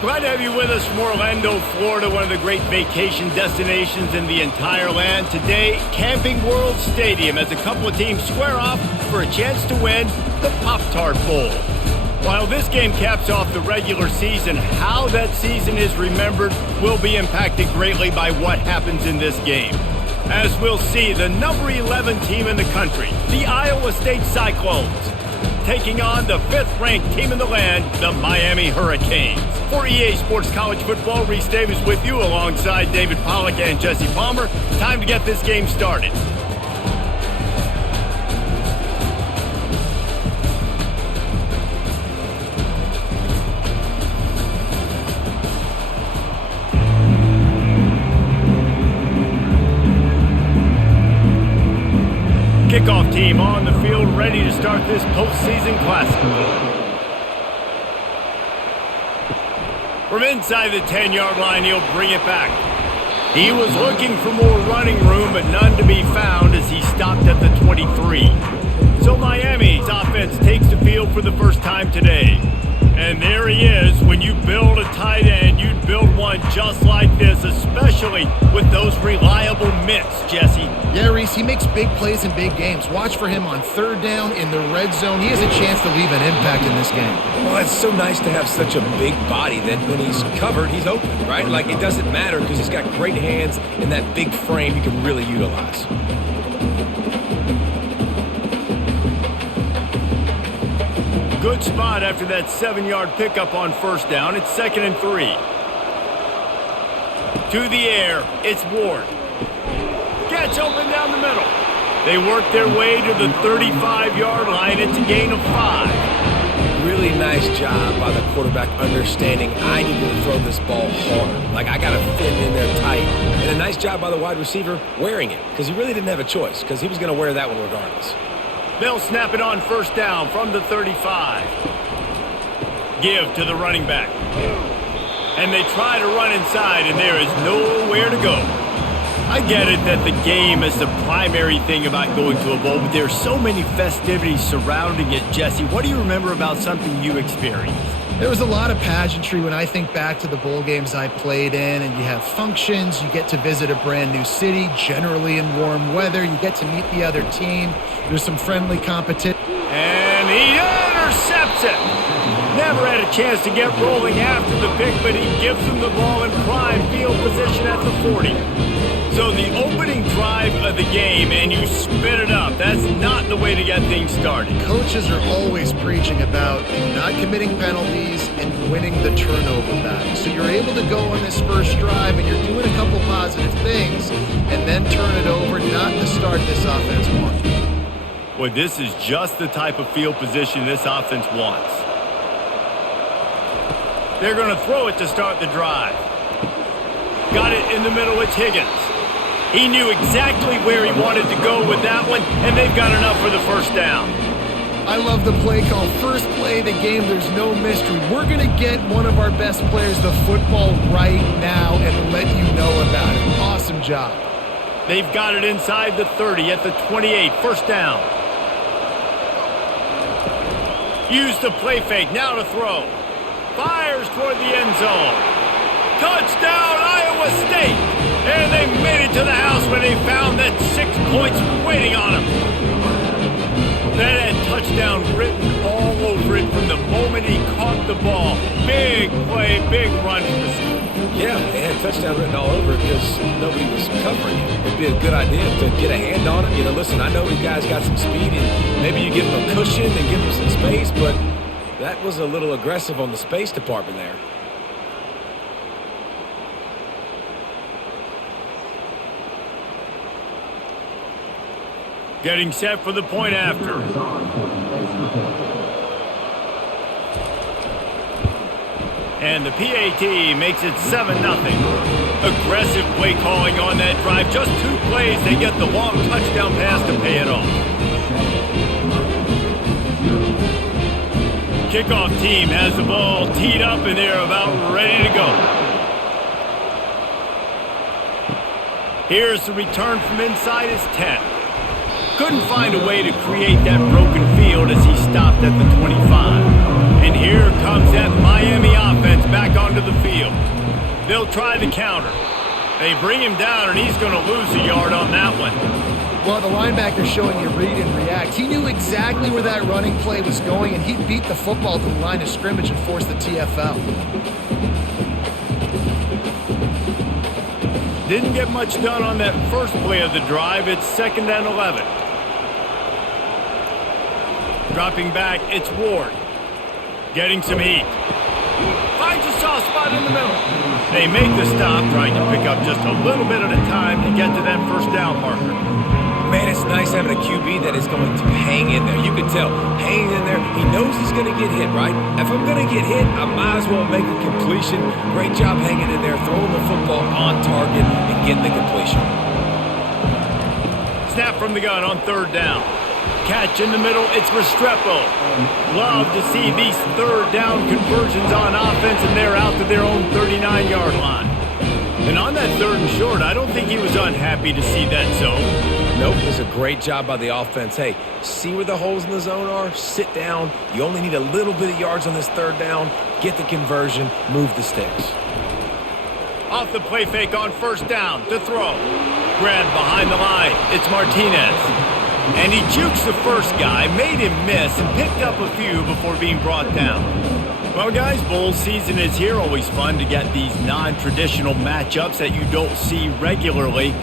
Glad to have you with us from Orlando, Florida, one of the great vacation destinations in the entire land. Today, Camping World Stadium as a couple of teams square off for a chance to win the Pop-Tarts Bowl. While this game caps off the regular season, how that season is remembered will be impacted greatly by what happens in this game. As we'll see, the number 11 team in the country, the Iowa State Cyclones, taking on the 5th-ranked team in the land, the Miami Hurricanes. For EA Sports College Football, Reese Davis with you alongside David Pollack and Jesse Palmer. Time to get this game started. Kickoff team on the field, ready to start this postseason classic. From inside the 10-yard line, he'll bring it back. He was looking for more running room, but none to be found as he stopped at the 23. So Miami's offense takes the field for the first time today. And there he is. When you build a tight end, you'd build one just like this, especially with those reliable mitts, Jesse. Yeah, Reese, he makes big plays in big games. Watch for him on 3rd down in the red zone. He has a chance to leave an impact in this game. Well, it's so nice to have such a big body that when he's covered, he's open, right? Like, it doesn't matter because he's got great hands and that big frame he can really utilize. Good spot after that 7-yard pickup on 1st down. It's 2nd and 3. To the air, it's Ward. Gets open down the middle. They work their way to the 35-yard line. It's a gain of 5. Really nice job by the quarterback understanding I need to throw this ball hard. Like, I got to fit in there tight. And a nice job by the wide receiver wearing it because he really didn't have a choice because he was going to wear that one regardless. They'll snap it on 1st down from the 35. Give to the running back. And they try to run inside, and there is nowhere to go. I get it that the game is the primary thing about going to a bowl, but there's so many festivities surrounding it, Jesse. What do you remember about something you experienced? There was a lot of pageantry when I think back to the bowl games I played in, and you have functions, you get to visit a brand new city, generally in warm weather, you get to meet the other team, there's some friendly competition. And he intercepts it! Never had a chance to get rolling after the pick, but he gives them the ball in prime field position at the 40. So the opening drive of the game, and you spit it up. That's not the way to get things started. Coaches are always preaching about not committing penalties and winning the turnover battle. So you're able to go on this first drive, and you're doing a couple positive things, and then turn it over, not to start this offense wants. Well, this is just the type of field position this offense wants. They're going to throw it to start the drive. Got it in the middle, it's Higgins. He knew exactly where he wanted to go with that one, and they've got enough for the 1st down. I love the play call. First play of the game, there's no mystery. We're going to get one of our best players the football right now and let you know about it. Awesome job. They've got it inside the 30 at the 28, 1st down. Use the play fake, now to throw. Fires toward the end zone. Touchdown, Iowa State! And they made it to the house when they found that 6 points waiting on them. That had touchdown written all over it from the moment he caught the ball. Big play, big run for the school. Yeah, they had touchdown written all over it because nobody was covering it. It'd be a good idea to get a hand on it. You know, listen, I know these guys got some speed, and maybe you give them a cushion and give them some space, but that was a little aggressive on the space department there. Getting set for the point after. And the PAT makes it 7-0. Aggressive play calling on that drive. Just 2 plays, they get the long touchdown pass to pay it off. Kickoff team has the ball teed up, and they're about ready to go. Here's the return from inside his 10. Couldn't find a way to create that broken field as he stopped at the 25. And here comes that Miami offense back onto the field. They'll try the counter. They bring him down, and he's going to lose a yard on that one. Well, the linebacker's showing you read and react. He knew exactly where that running play was going, and he beat the football to the line of scrimmage and forced the TFL. Didn't get much done on that first play of the drive. It's 2nd and 11. Dropping back, it's Ward. Getting some heat. Finds a soft spot in the middle. They make the stop, trying to pick up just a little bit at a time to get to that first down marker. Man, it's nice having a QB that is going to hang in there. You can tell, hanging in there, he knows he's going to get hit, right? If I'm going to get hit, I might as well make a completion. Great job hanging in there, throwing the football on target and getting the completion. Snap from the gun on 3rd down. Catch in the middle, it's Restrepo. Love to see these 3rd down conversions on offense, and they're out to their own 39-yard line. And on that 3rd and short, I don't think he was unhappy to see that zone. Nope, it was a great job by the offense. Hey, see where the holes in the zone are? Sit down. You only need a little bit of yards on this 3rd down. Get the conversion, move the sticks. Off the play fake on 1st down to throw. Grabbed behind the line, it's Martinez. And he jukes the first guy, made him miss, and picked up a few before being brought down. Well, guys, bowl season is here. Always fun to get these non-traditional matchups that you don't see regularly.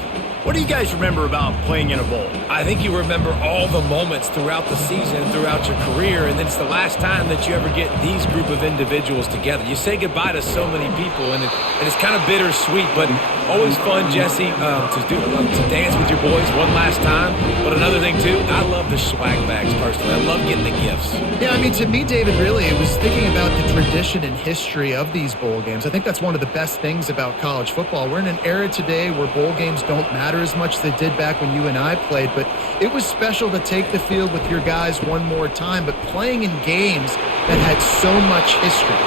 What do you guys remember about playing in a bowl? I think you remember all the moments throughout the season, throughout your career, and then it's the last time that you ever get these group of individuals together. You say goodbye to so many people, and it's kind of bittersweet, but always fun, Jesse, to dance with your boys one last time. But another thing, too, I love the swag bags, personally. I love getting the gifts. Yeah, I mean, to me, David, really, it was thinking about the tradition and history of these bowl games. I think that's one of the best things about college football. We're in an era today where bowl games don't matter as much as they did back when you and I played, but it was special to take the field with your guys one more time, but playing in games that had so much history.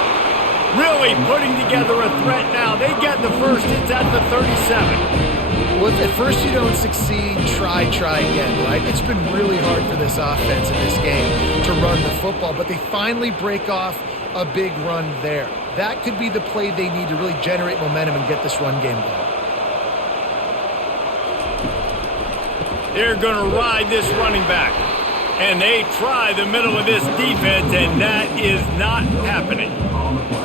Really putting together a threat now. They get the first. It's at the 37. Well, if at first you don't succeed, try again, right? It's been really hard for this offense in this game to run the football, but they finally break off a big run there. That could be the play they need to really generate momentum and get this run game going. They're going to ride this running back. And they try the middle of this defense, and that is not happening.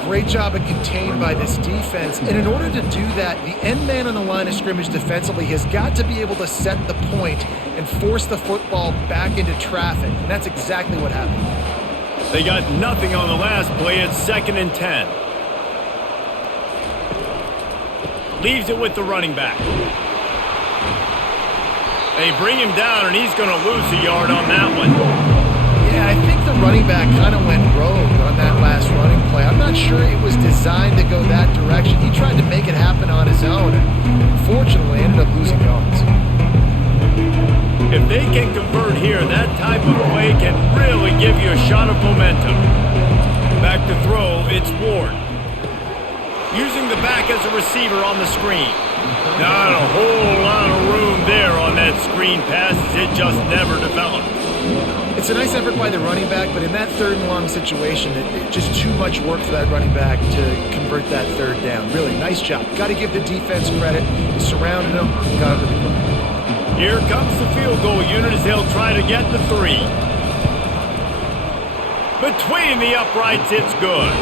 Great job of contained by this defense. And in order to do that, the end man on the line of scrimmage defensively has got to be able to set the point and force the football back into traffic. And that's exactly what happened. They got nothing on the last play. It's 2nd and 10. Leaves it with the running back. They bring him down, and he's going to lose a yard on that one. Yeah, I think the running back kind of went rogue on that last running play. I'm not sure it was designed to go that direction. He tried to make it happen on his own, and unfortunately ended up losing yards. If they can convert here, that type of play can really give you a shot of momentum. Back to throw, it's Ward. Using the back as a receiver on the screen. Not a whole lot of room there on that screen pass, as it just never developed. It's a nice effort by the running back, but in that 3rd and long situation, it just too much work for that running back to convert that 3rd down. Really, nice job. Got to give the defense credit. He surrounded him, got him to the ground. Here comes the field goal unit as they'll try to get the 3. Between the uprights, it's good.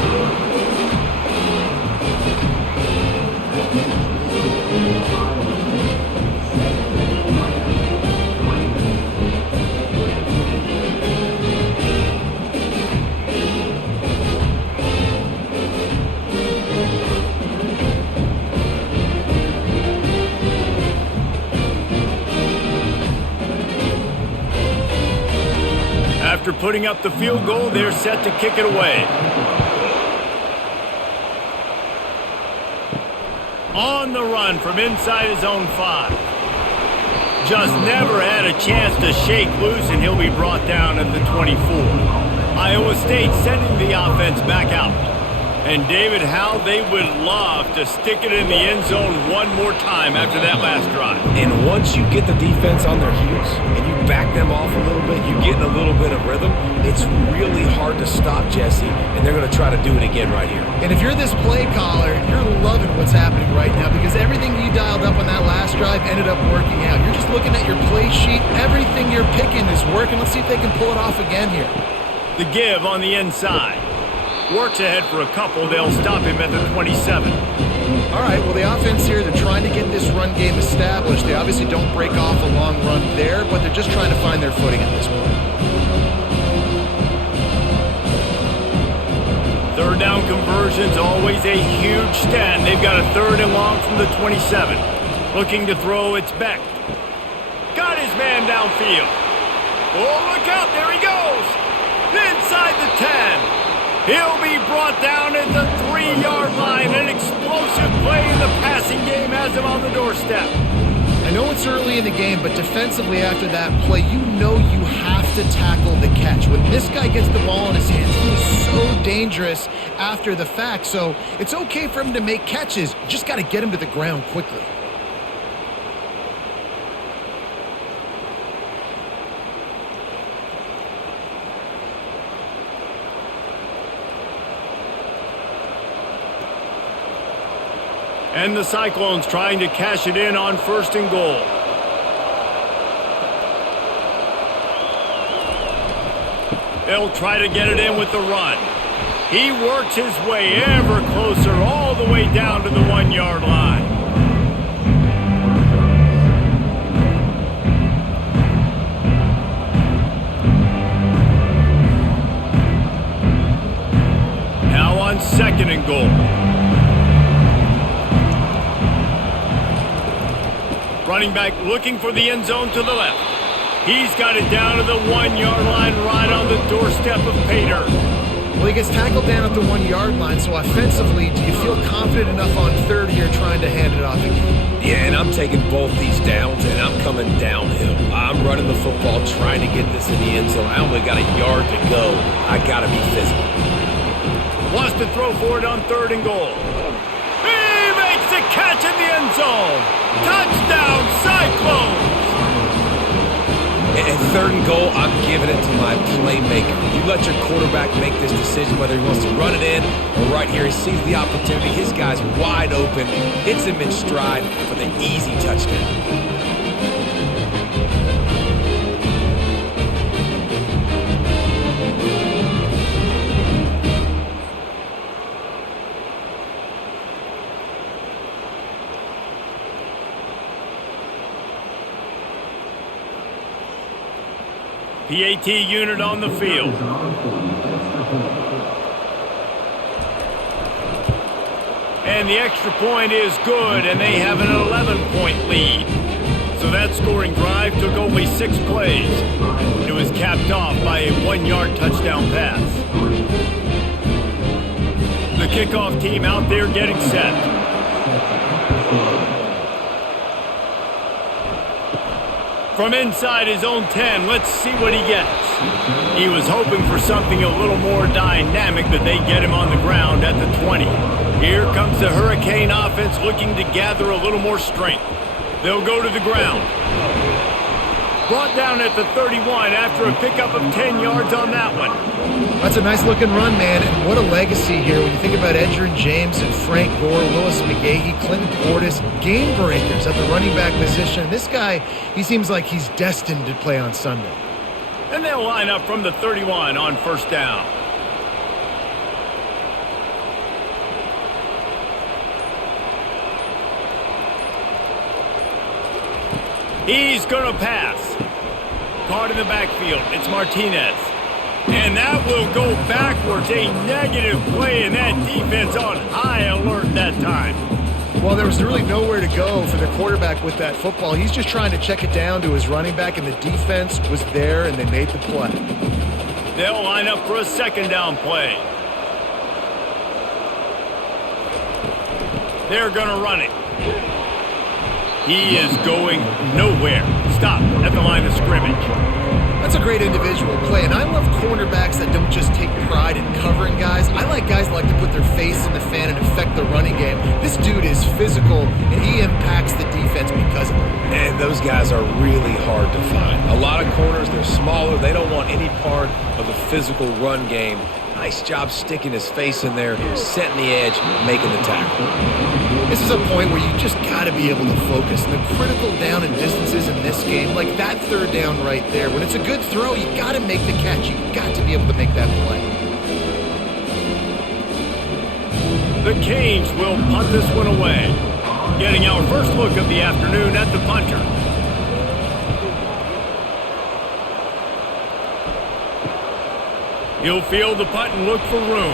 After putting up the field goal, they're set to kick it away. On the run from inside his own 5. Just never had a chance to shake loose, and he'll be brought down at the 24. Iowa State sending the offense back out. And David, how they would love to stick it in the end zone one more time after that last drive. And once you get the defense on their heels and you back them off a little bit, you get in a little bit of rhythm, it's really hard to stop, Jesse, and they're going to try to do it again right here. And if you're this play caller, you're loving what's happening right now because everything you dialed up on that last drive ended up working out. You're just looking at your play sheet. Everything you're picking is working. Let's see if they can pull it off again here. The give on the inside. Works ahead for a couple. They'll stop him at the 27. All right, well, the offense here, they're trying to get this run game established. They obviously don't break off a long run there, but they're just trying to find their footing at this point. Third down conversion's always a huge stat. They've got a 3rd and long from the 27. Looking to throw, it's Beck. Got his man downfield. Oh, look out, there he goes. Inside the 10. He'll be brought down at the 3-yard line. An explosive play in the passing game has him on the doorstep. I know it's early in the game, but defensively after that play, you know you have to tackle the catch. When this guy gets the ball in his hands, he is so dangerous after the fact. So it's okay for him to make catches. You just got to get him to the ground quickly. And the Cyclones trying to cash it in on 1st and goal. They'll try to get it in with the run. He works his way ever closer all the way down to the 1-yard line. Now on 2nd and goal. Running back looking for the end zone to the left. He's got it down to the 1-yard line right on the doorstep of Pater. Well, he gets tackled down at the 1-yard line, so offensively, do you feel confident enough on 3rd here trying to hand it off again? Yeah, and I'm taking both these downs, and I'm coming downhill. I'm running the football, trying to get this in the end zone. I only got a yard to go. I got to be physical. Wants to throw for it on 3rd and goal. He makes the catch in the end zone. Touchdown, Cyclones! At 3rd and goal, I'm giving it to my playmaker. You let your quarterback make this decision whether he wants to run it in or right here. He sees the opportunity. His guy's wide open. Hits him in stride for the easy touchdown. PAT unit on the field. And the extra point is good, and they have an 11-point lead. So that scoring drive took only 6 plays. It was capped off by a 1-yard touchdown pass. The kickoff team out there getting set. From inside his own 10, let's see what he gets. He was hoping for something a little more dynamic, but they get him on the ground at the 20. Here comes the Hurricane offense looking to gather a little more strength. They'll go to the ground. Brought down at the 31 after a pickup of 10 yards on that one. That's a nice-looking run, man, and what a legacy here. When you think about Edgerrin James and Frank Gore, Willis McGahee, Clinton Portis, game breakers at the running back position. This guy, he seems like he's destined to play on Sunday. And they'll line up from the 31 on 1st down. He's going to pass. Caught in the backfield. It's Martinez. And that will go backwards. A negative play, and that defense on high alert that time. Well, there was really nowhere to go for the quarterback with that football. He's just trying to check it down to his running back, and the defense was there, and they made the play. They'll line up for a 2nd down play. They're going to run it. He is going nowhere. Stop at the line of scrimmage. That's That's a great individual play, and I love cornerbacks that don't just take pride in covering guys. I like guys that like to put their face in the fan and affect the running game. This dude is physical, and he impacts the defense because of it. And those guys are really hard to find. A lot of corners, they're smaller. They don't want any part of the physical run game. Nice job sticking his face in there, setting the edge, making the tackle. This is a point where you just got to be able to focus. And the critical down and distances in this game, like that third down right there, when it's a good throw, you got to make the catch. You got to be able to make that play. The Canes will punt this one away. Getting our first look of the afternoon at the punter. He'll field the punt and look for room.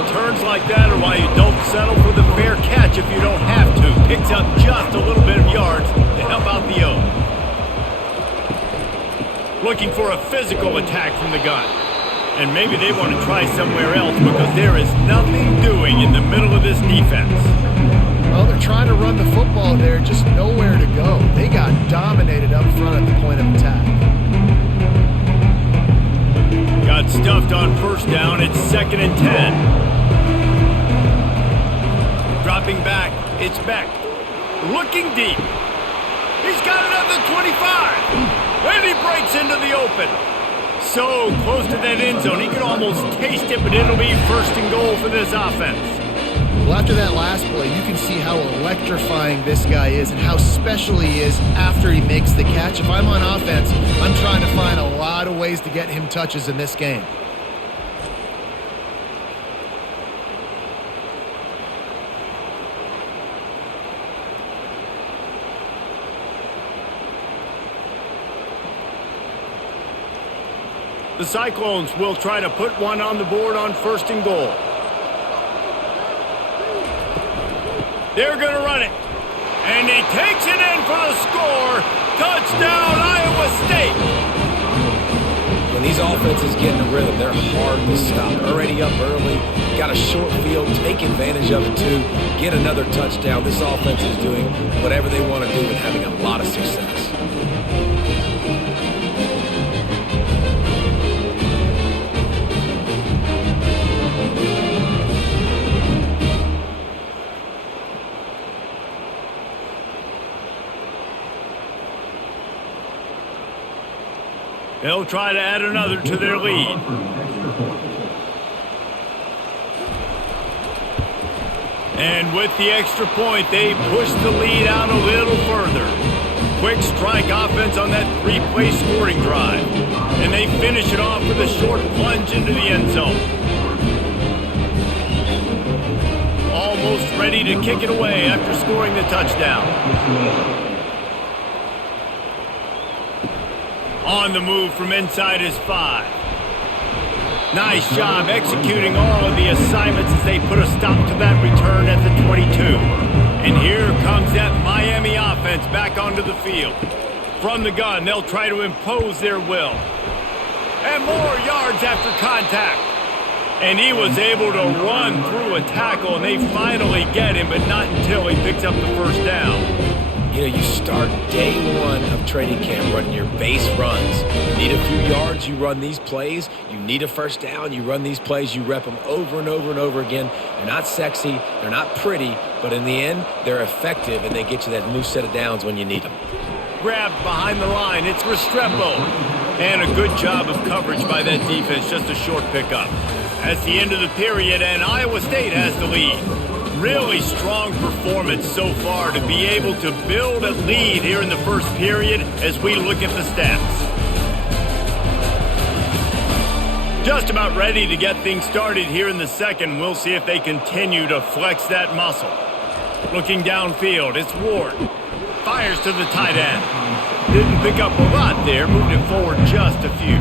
Returns like that are why you don't settle for the fair catch if you don't have to. Picks up just a little bit of yards to help out the O. Looking for a physical attack from the gun. And maybe they want to try somewhere else because there is nothing doing in the middle of this defense. Well, they're trying to run the football there, just nowhere to go. They got dominated up front at the point of attack. Got stuffed on first down. It's 2nd and 10. Dropping back. It's Beck. Looking deep. He's got another 25. And he breaks into the open. So close to that end zone. He can almost taste it, but it'll be 1st and goal for this offense. Well, after that last play, you can see how electrifying this guy is and how special he is after he makes the catch. If I'm on offense, I'm trying to find a lot of ways to get him touches in this game. The Cyclones will try to put one on the board on 1st and goal. They're going to run it. And he takes it in for the score. Touchdown, Iowa State. When these offenses get in a rhythm, they're hard to stop. Already up early, got a short field, take advantage of it too, get another touchdown. This offense is doing whatever they want to do and having a lot of success. They'll try to add another to their lead. And with the extra point, they push the lead out a little further. Quick strike offense on that 3-play scoring drive. And they finish it off with a short plunge into the end zone. Almost ready to kick it away after scoring the touchdown. On the move from inside his 5. Nice job executing all of the assignments as they put a stop to that return at the 22. And here comes that Miami offense back onto the field. From the gun, they'll try to impose their will. And more yards after contact. And he was able to run through a tackle, and they finally get him, but not until he picks up the first down. You know, you start day one of training camp running your base runs. You need a few yards, you run these plays. You need a first down, you run these plays. You rep them over and over and over again. They're not sexy, they're not pretty, but in the end, they're effective, and they get you that new set of downs when you need them. Grabbed behind the line, it's Restrepo. And a good job of coverage by that defense, just a short pickup. That's the end of the period, and Iowa State has the lead. Really strong performance so far to be able to build a lead here in the first period as we look at the stats. Just about ready to get things started here in the second. We'll see if they continue to flex that muscle. Looking downfield, it's Ward. Fires to the tight end. Didn't pick up a lot there, moved it forward just a few.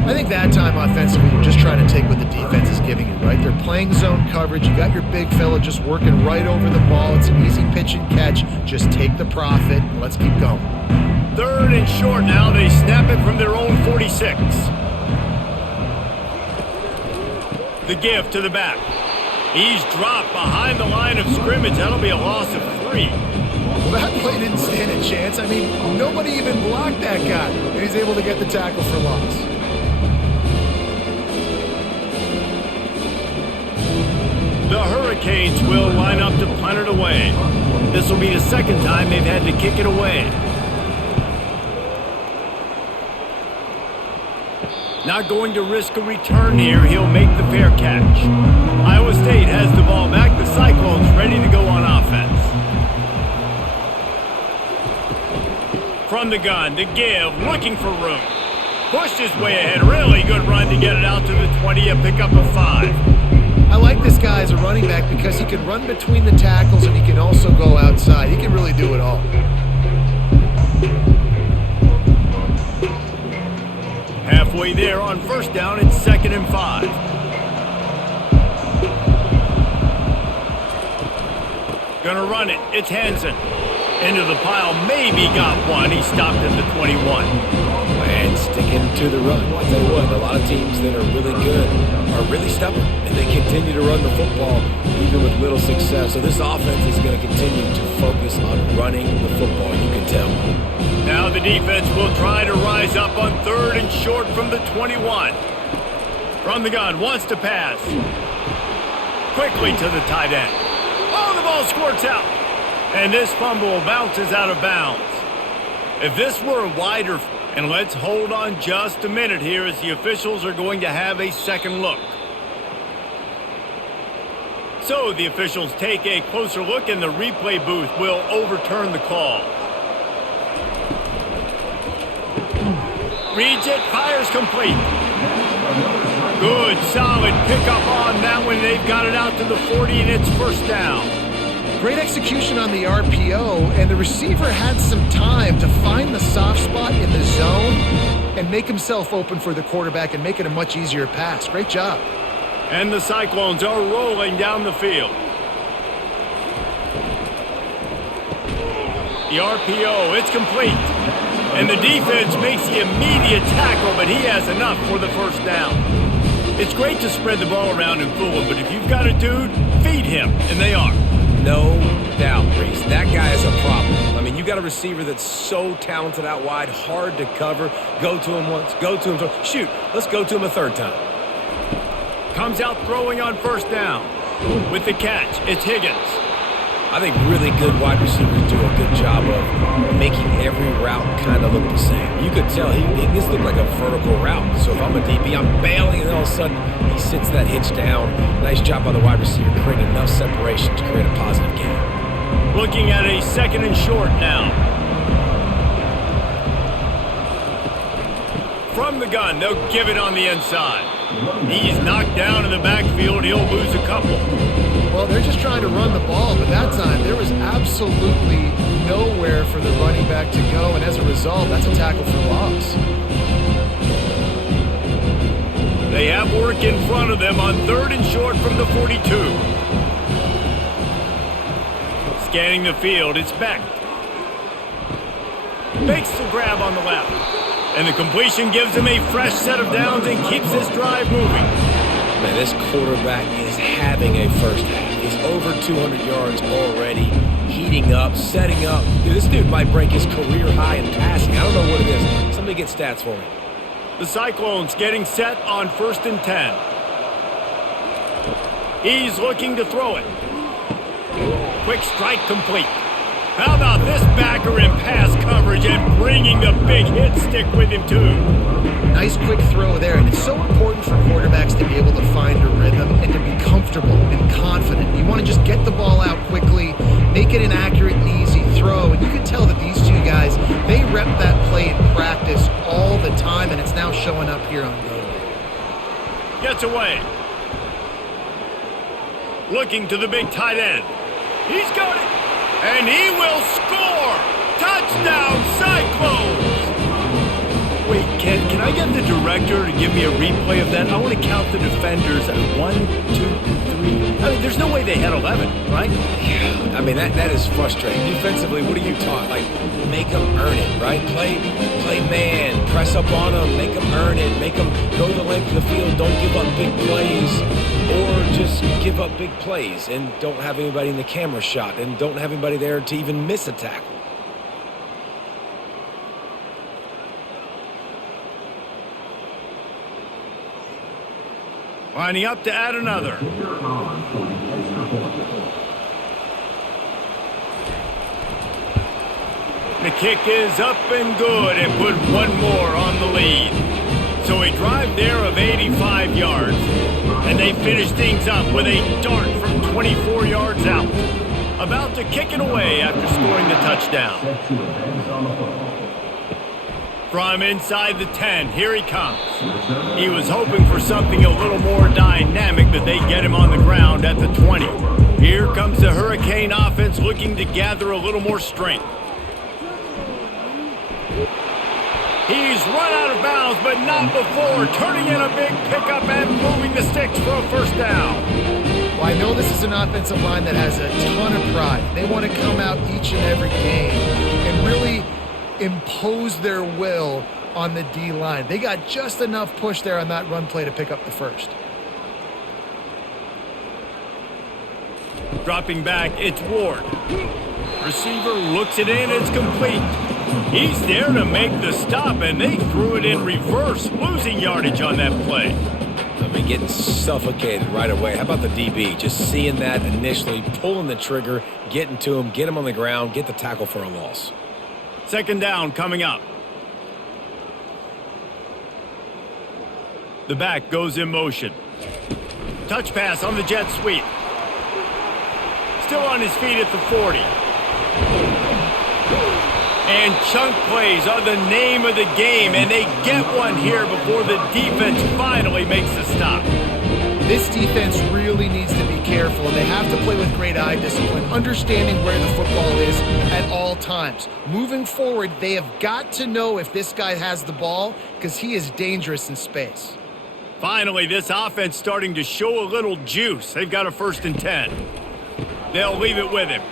I think that time offensively, you're just trying to take what the defense is giving you, right? They're playing zone coverage. You got your big fella just working right over the ball. It's an easy pitch and catch. Just take the profit and let's keep going. 3rd and short now. They snap it from their own 46. The give to the back. He's dropped behind the line of scrimmage. That'll be a loss of 3. Well, that play didn't stand a chance. I mean, nobody even blocked that guy, and he's able to get the tackle for loss. The Hurricanes will line up to punt it away. This will be the second time they've had to kick it away. Not going to risk a return here. He'll make the fair catch. Iowa State has the ball back. The Cyclones ready to go on offense. From the gun to give, looking for room. Pushed his way ahead. Really good run to get it out to the 20, a pickup of 5. I like this guy as a running back because he can run between the tackles and he can also go outside. He can really do it all. Halfway there on first down, it's 2nd and 5. Gonna run it. It's Hansen. Into the pile, maybe got one. He stopped at the 21. And sticking to the run. I'll tell you what, a lot of teams that are really good are really stubborn, and they continue to run the football even with little success. So this offense is going to continue to focus on running the football, you can tell. Now the defense will try to rise up on 3rd and short from the 21. From the gun, wants to pass. Quickly to the tight end. Oh, the ball squirts out. And this fumble bounces out of bounds. If this were wider, and let's hold on just a minute here as the officials are going to have a second look. So the officials take a closer look and the replay booth will overturn the call. Reads it, fires complete. Good, solid pickup on that one. They've got it out to the 40 and it's first down. Great execution on the RPO, and the receiver had some time to find the soft spot in the zone and make himself open for the quarterback and make it a much easier pass. Great job. And the Cyclones are rolling down the field. The RPO, it's complete. And the defense makes the immediate tackle, but he has enough for the first down. It's great to spread the ball around and fool him, but if you've got a dude, feed him, and they are. No doubt, Reese. That guy is a problem. I mean, you got a receiver that's so talented out wide, hard to cover. Go to him once, go to him twice. Shoot, let's go to him a third time. Comes out throwing on first down. With the catch, it's Higgins. I think really good wide receivers do a good job of making every route kind of look the same. You could tell this looked like a vertical route. So if I'm a DB, I'm bailing, and then all of a sudden he sits that hitch down. Nice job by the wide receiver, creating enough separation to create a positive gain. Looking at a 2nd and short now. From the gun, they'll give it on the inside. He's knocked down in the backfield. He'll lose a couple. Well, they're just trying to run the ball, but that time there was absolutely nowhere for the running back to go, and as a result, that's a tackle for loss. They have work in front of them on 3rd and short from the 42. Scanning the field, it's Beck. Makes the grab on the left. And the completion gives him a fresh set of downs and keeps this drive moving. Man, this quarterback is having a first half. He's over 200 yards already, heating up, setting up. Dude, this dude might break his career high in passing. I don't know what it is. Somebody get stats for me. The Cyclones getting set on 1st and 10. He's looking to throw it. Quick strike complete. How about this backer in pass coverage and bringing the big hit stick with him too? Nice quick throw there, and it's so important for quarterbacks to be able to find a rhythm and to be comfortable and confident. You want to just get the ball out quickly, make it an accurate and easy throw, and you can tell that these two guys, they rep that play in practice all the time, and it's now showing up here on game day. Gets away. Looking to the big tight end. He's got it. And he will score! Touchdown, Cyclones! Wait, can I get the director to give me a replay of that? I want to count the defenders at 1, 2, 3. I mean, there's no way they had 11, right? Yeah, I mean, that is frustrating. Defensively, what are you taught? Like, make them earn it, right? Play man, press up on them, make them earn it, make them go the length of the field, don't give up big plays, or just give up big plays and don't have anybody in the camera shot and don't have anybody there to even miss a tackle. Lining up to add another. The kick is up and good and put one more on the lead. So a drive there of 85 yards. And they finish things up with a dart from 24 yards out. About to kick it away after scoring the touchdown. From inside the 10, here he comes. He was hoping for something a little more dynamic, but they get him on the ground at the 20. Here comes the Hurricane offense looking to gather a little more strength. He's run out of bounds, but not before turning in a big pickup and moving the sticks for a first down. Well, I know this is an offensive line that has a ton of pride. They want to come out each and every game and really impose their will on the D-line. They got just enough push there on that run play to pick up the first. Dropping back, it's Ward. Receiver looks it in, it's complete. He's there to make the stop, and they threw it in reverse, losing yardage on that play. I mean, getting suffocated right away. How about the DB? Just seeing that initially, pulling the trigger, getting to him, get him on the ground, get the tackle for a loss. Second down coming up. The back goes in motion. Touch pass on the jet sweep. Still on his feet at the 40. And chunk plays are the name of the game, and they get one here before the defense finally makes the stop. This defense really needs to be careful, and they have to play with great eye discipline, understanding where the football is at all times. Moving forward, they have got to know if this guy has the ball, because he is dangerous in space. Finally, this offense starting to show a little juice. They've got a 1st and 10. They'll leave it with him.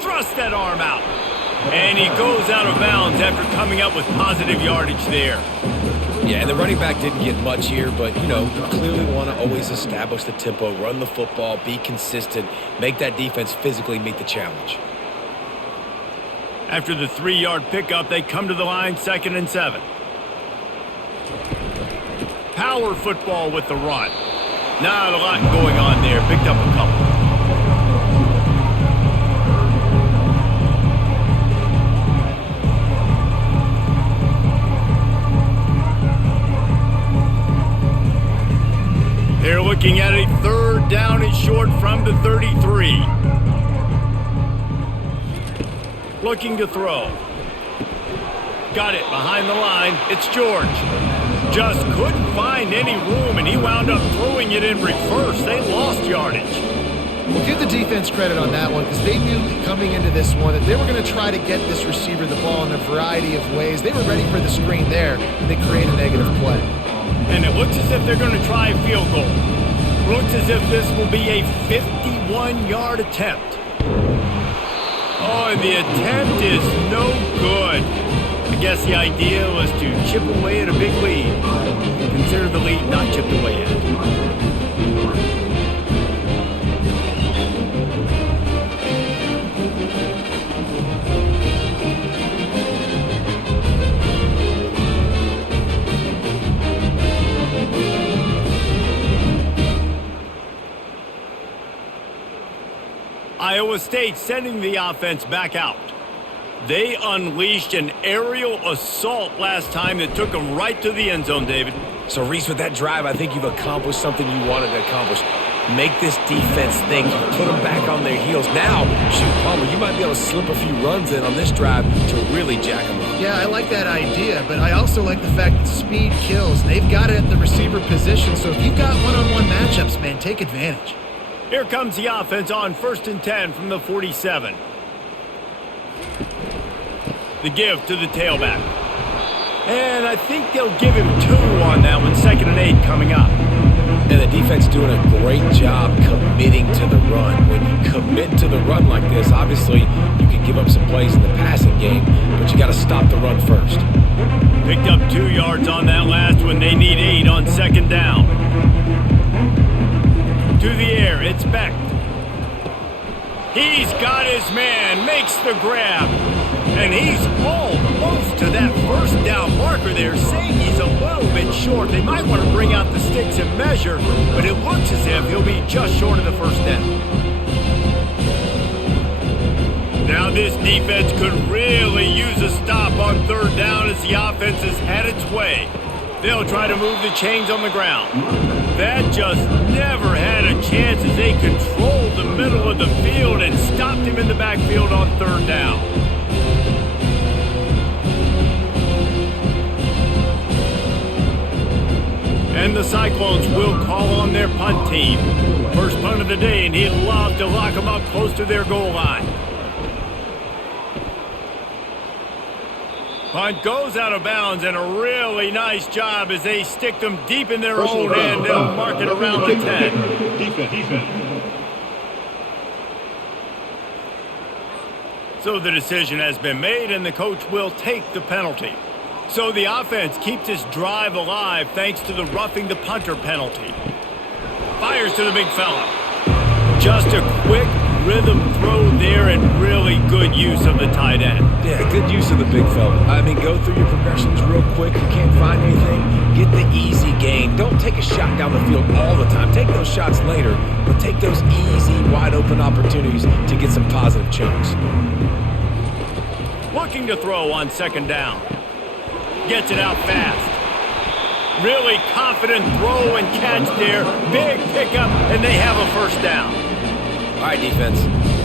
Thrust that arm out. And he goes out of bounds after coming up with positive yardage there. Yeah, and the running back didn't get much here, but, you know, you clearly want to always establish the tempo, run the football, be consistent, make that defense physically meet the challenge. After the 3-yard pickup, they come to the line, 2nd and 7. Power football with the run. Not a lot going on there. Picked up a couple. They're looking at a 3rd down and short from the 33. Looking to throw. Got it behind the line. It's George. Just couldn't find any room, and he wound up throwing it in reverse. They lost yardage. We'll give the defense credit on that one because they knew coming into this one that they were going to try to get this receiver the ball in a variety of ways. They were ready for the screen there, and they create a negative play. And it looks as if they're going to try a field goal. Looks as if this will be a 51-yard attempt. Oh, and the attempt is no good. I guess the idea was to chip away at a big lead. Consider the lead not chipped away yet. Iowa State sending the offense back out. They unleashed an aerial assault last time that took them right to the end zone, David. So, Reese, with that drive, I think you've accomplished something you wanted to accomplish. Make this defense think. You put them back on their heels. Now, shoot, Palmer, you might be able to slip a few runs in on this drive to really jack them up. Yeah, I like that idea, but I also like the fact that speed kills. They've got it at the receiver position, so if you've got one-on-one matchups, man, take advantage. Here comes the offense on 1st and 10 from the 47. The give to the tailback. And I think they'll give him 2 on that one, 2nd and 8 coming up. And the defense doing a great job committing to the run. When you commit to the run like this, obviously you can give up some plays in the passing game, but you got to stop the run first. Picked up 2 yards on that last one. They need 8 on 2nd down. To the air, it's Beck. He's got his man, makes the grab. And he's almost to that 1st down marker there, saying he's a little bit short. They might want to bring out the sticks and measure, but it looks as if he'll be just short of the 1st down. Now this defense could really use a stop on 3rd down as the offense has had its way. They'll try to move the chains on the ground. That just never had a chance as they controlled the middle of the field and stopped him in the backfield on 3rd down. And the Cyclones will call on their punt team. First punt of the day, and he'd love to lock them up close to their goal line. Punt goes out of bounds, and a really nice job as they stick them deep in their own end. They'll mark it around the 10. Defense. So the decision has been made, and the coach will take the penalty. So the offense keeps this drive alive thanks to the roughing the punter penalty. Fires to the big fella. Just a quick rhythm throw there and really good use of the tight end. Yeah, good use of the big fella. I mean, go through your progressions real quick. You can't find anything, get the easy gain. Don't take a shot down the field all the time. Take those shots later, but take those easy, wide open opportunities to get some positive chunks. Looking to throw on 2nd down. Gets it out fast. Really confident throw and catch there. Big pickup, and they have a 1st down. All right, defense.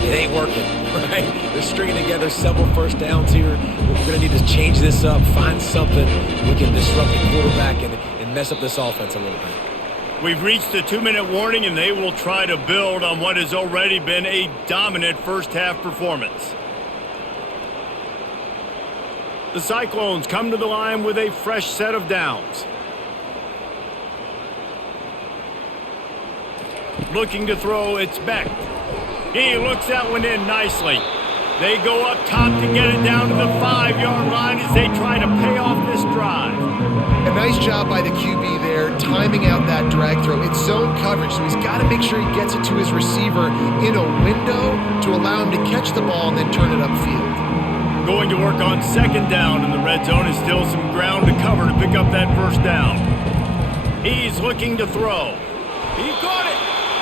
It ain't working, right? They're stringing together several 1st downs here. We're going to need to change this up, find something we can disrupt the quarterback and mess up this offense a little bit. We've reached the 2-minute warning, and they will try to build on what has already been a dominant 1st half performance. The Cyclones come to the line with a fresh set of downs. Looking to throw, it's Beck. He looks that one in nicely. They go up top to get it down to the 5-yard line as they try to pay off this drive. A nice job by the QB there, timing out that drag throw. It's zone coverage, so he's got to make sure he gets it to his receiver in a window to allow him to catch the ball and then turn it upfield. Going to work on 2nd down in the red zone is still some ground to cover to pick up that 1st down. He's looking to throw. He caught it.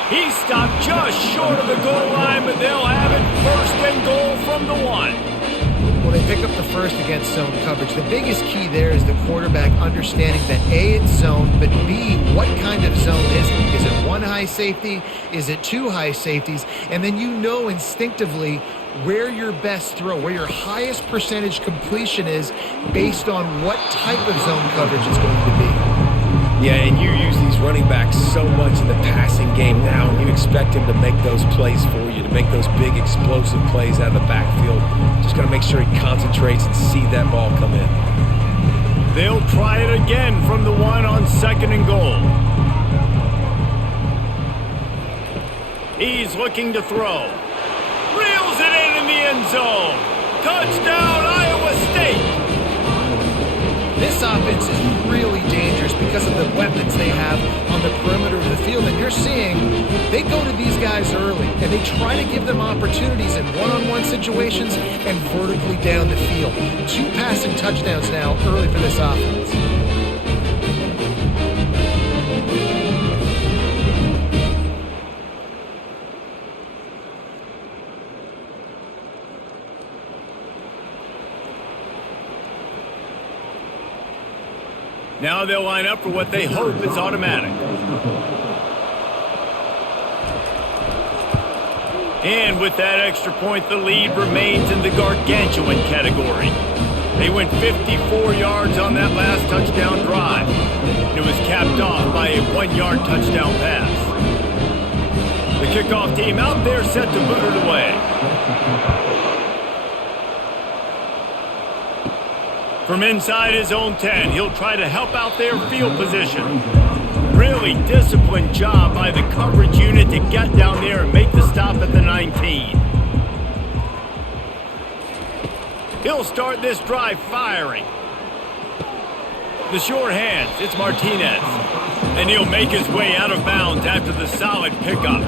He stopped just short of the goal line, but they'll have it 1st and goal from the 1. Well, they pick up the 1st against zone coverage. The biggest key there is the quarterback understanding that A, it's zone, but B, what kind of zone is it? Is it 1 high safety? Is it 2 high safeties? And then you know instinctively where your best throw, where your highest percentage completion is based on what type of zone coverage it's going to be. Yeah, and you use these running backs so much in the passing game now, and you expect him to make those plays for you, to make those big explosive plays out of the backfield. Just got to make sure he concentrates and see that ball come in. They'll try it again from the 1 on 2nd and goal. He's looking to throw. Reels it in the end zone. Touchdown, Iowa State. This offense is really dangerous because of the weapons they have on the perimeter of the field. And you're seeing they go to these guys early, and they try to give them opportunities in one-on-one situations and vertically down the field. 2 passing touchdowns now early for this offense. Now they'll line up for what they hope is automatic. And with that extra point, the lead remains in the gargantuan category. They went 54 yards on that last touchdown drive. And it was capped off by a 1-yard touchdown pass. The kickoff team out there set to boot it away. From inside his own 10, he'll try to help out their field position. Really disciplined job by the coverage unit to get down there and make the stop at the 19. He'll start this drive firing. The short hands, it's Martinez. And he'll make his way out of bounds after the solid pickup.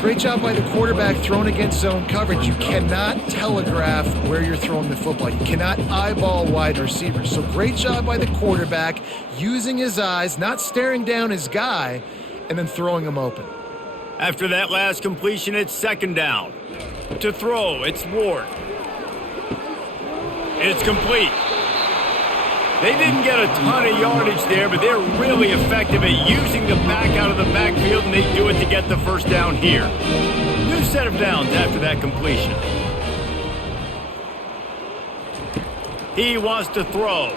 Great job by the quarterback thrown against zone coverage. You cannot telegraph where you're throwing the football. You cannot eyeball wide receivers. So great job by the quarterback using his eyes, not staring down his guy, and then throwing him open. After that last completion, it's second down. To throw, it's Ward. It's complete. They didn't get a ton of yardage there, but they're really effective at using the back out of the backfield, and they do it to get the first down here. New set of downs after that completion. He wants to throw.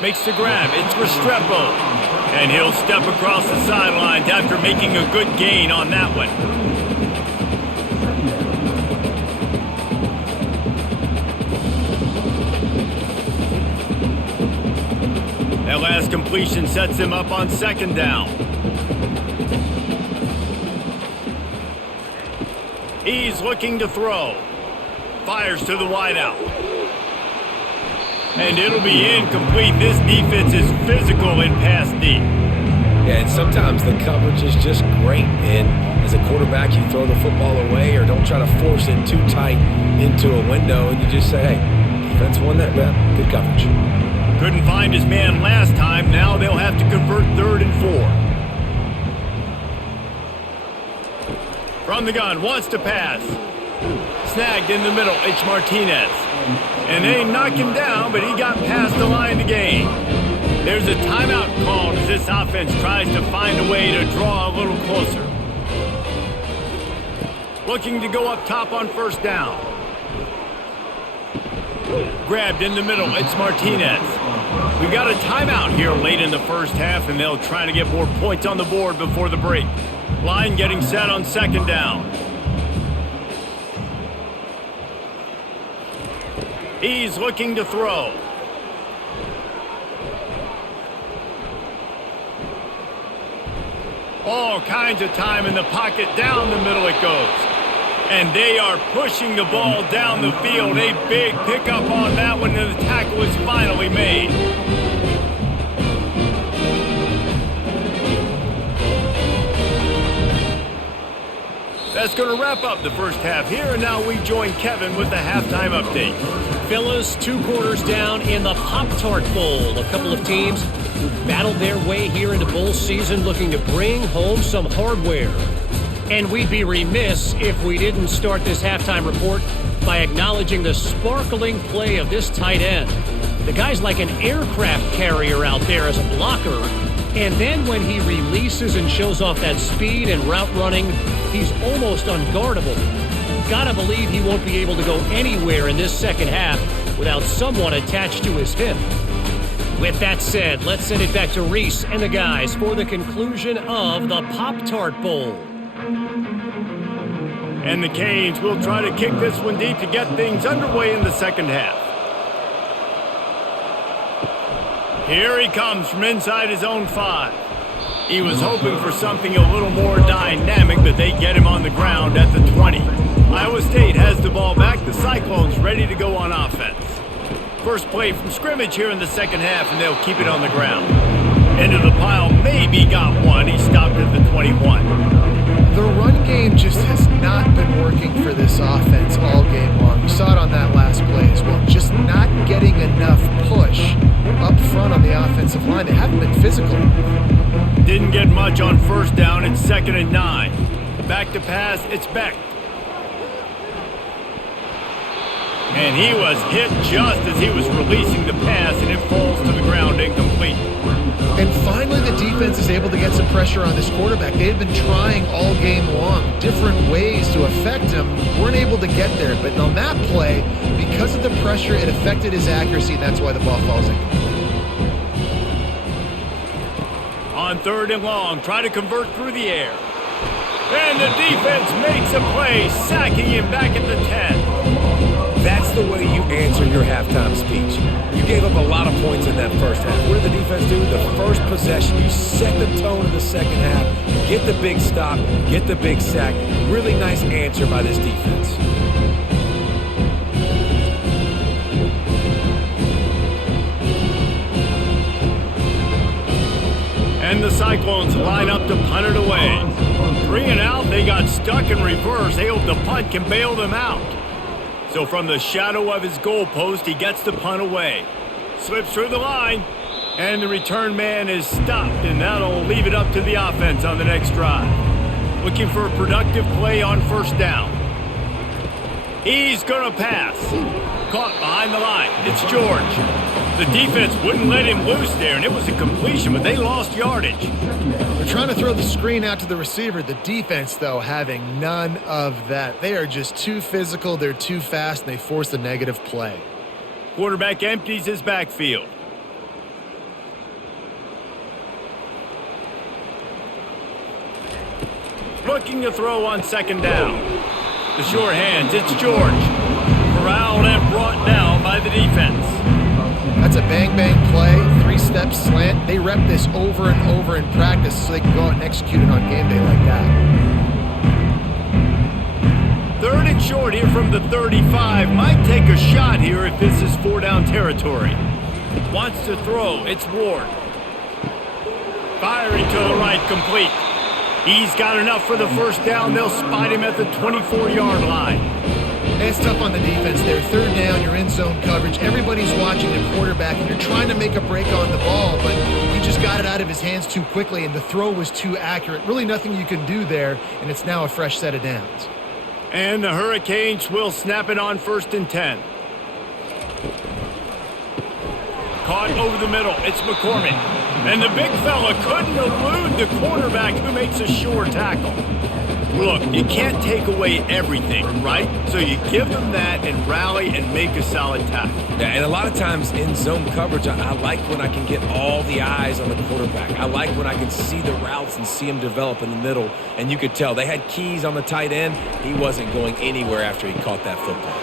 Makes the grab. It's Restrepo. And he'll step across the sidelines after making a good gain on that one. That last completion sets him up on second down. He's looking to throw. Fires to the wideout. And it'll be incomplete. This defense is physical in pass deep. Yeah, and sometimes the coverage is just great. And as a quarterback, you throw the football away or don't try to force it too tight into a window. And you just say, hey, defense won that rep. Good coverage. Couldn't find his man last time. Now they'll have to convert 3rd and 4. From the gun, wants to pass. Snagged in the middle, it's Martinez. And they knock him down, but he got past the line to gain. There's a timeout called as this offense tries to find a way to draw a little closer. Looking to go up top on first down. Grabbed in the middle, it's Martinez. We've got a timeout here late in the first half, and they'll try to get more points on the board before the break. Line getting set on second down. He's looking to throw. All kinds of time in the pocket. Down the middle it goes. And they are pushing the ball down the field. A big pickup on that one, and the tackle is finally made. That's going to wrap up the first half here, and now we join Kevin with the halftime update. Fellas, 2 quarters down in the Pop-Tart Bowl. A couple of teams who've battled their way here into bowl season looking to bring home some hardware. And we'd be remiss if we didn't start this halftime report by acknowledging the sparkling play of this tight end. The guy's like an aircraft carrier out there as a blocker. And then when he releases and shows off that speed and route running, he's almost unguardable. Gotta believe he won't be able to go anywhere in this second half without someone attached to his hip. With that said, let's send it back to Reese and the guys for the conclusion of the Pop-Tart Bowl. And the Canes will try to kick this one deep to get things underway in the second half. Here he comes from inside his own 5. He was hoping for something a little more dynamic, but they get him on the ground at the 20. Iowa State has the ball back. The Cyclones ready to go on offense. First play from scrimmage here in the second half, and they'll keep it on the ground. Into the pile, maybe got one. He stopped at the 21. The run game just has not been working for this offense all game long. You saw it on that last play as well. Just not getting enough push up front on the offensive line. They haven't been physical. Didn't get much on first down. It's 2nd and 9. Back to pass. It's Beck. And he was hit just as he was releasing the pass, and it falls to the ground incomplete. And finally, the defense is able to get some pressure on this quarterback. They had been trying all game long different ways to affect him. Weren't able to get there. But on that play, because of the pressure, it affected his accuracy, and that's why the ball falls incomplete. On 3rd and long, try to convert through the air. And the defense makes a play, sacking him back at the 10. That's the way you answer your halftime speech. You gave up a lot of points in that first half. What did the defense do? The first possession, you set the tone in the second half, get the big stop, get the big sack. Really nice answer by this defense. And the Cyclones line up to punt it away. 3 and out, they got stuck in reverse. They hope the punt can bail them out. So from the shadow of his goalpost, he gets the punt away. Slips through the line, and the return man is stopped, and that'll leave it up to the offense on the next drive. Looking for a productive play on first down. He's going to pass. Caught behind the line. It's George. The defense wouldn't let him loose there, and it was a completion, but they lost yardage. They're trying to throw the screen out to the receiver. The defense, though, having none of that. They are just too physical, they're too fast, and they force a negative play. Quarterback empties his backfield. Looking to throw on second down. The short hands, it's George. Corralled and brought down by the defense. That's a bang-bang play, 3-step slant. They rep this over and over in practice so they can go out and execute it on game day like that. 3rd and short here from the 35. Might take a shot here if this is 4-down territory. Wants to throw. It's Ward. Firing to the right, complete. He's got enough for the first down. They'll spot him at the 24-yard line. It's tough on the defense there. 3rd down, you're in zone coverage. Everybody's watching the quarterback, and you're trying to make a break on the ball, but he just got it out of his hands too quickly, and the throw was too accurate. Really nothing you can do there, and it's now a fresh set of downs. And the Hurricanes will snap it on 1st and 10. Caught over the middle. It's McCormick. And the big fella couldn't elude the quarterback who makes a sure tackle. Look, you can't take away everything, right? So you give them that and rally and make a solid tackle. Yeah, and a lot of times in zone coverage, I like when I can get all the eyes on the quarterback. I like when I can see the routes and see him develop in the middle. And you could tell they had keys on the tight end. He wasn't going anywhere after he caught that football.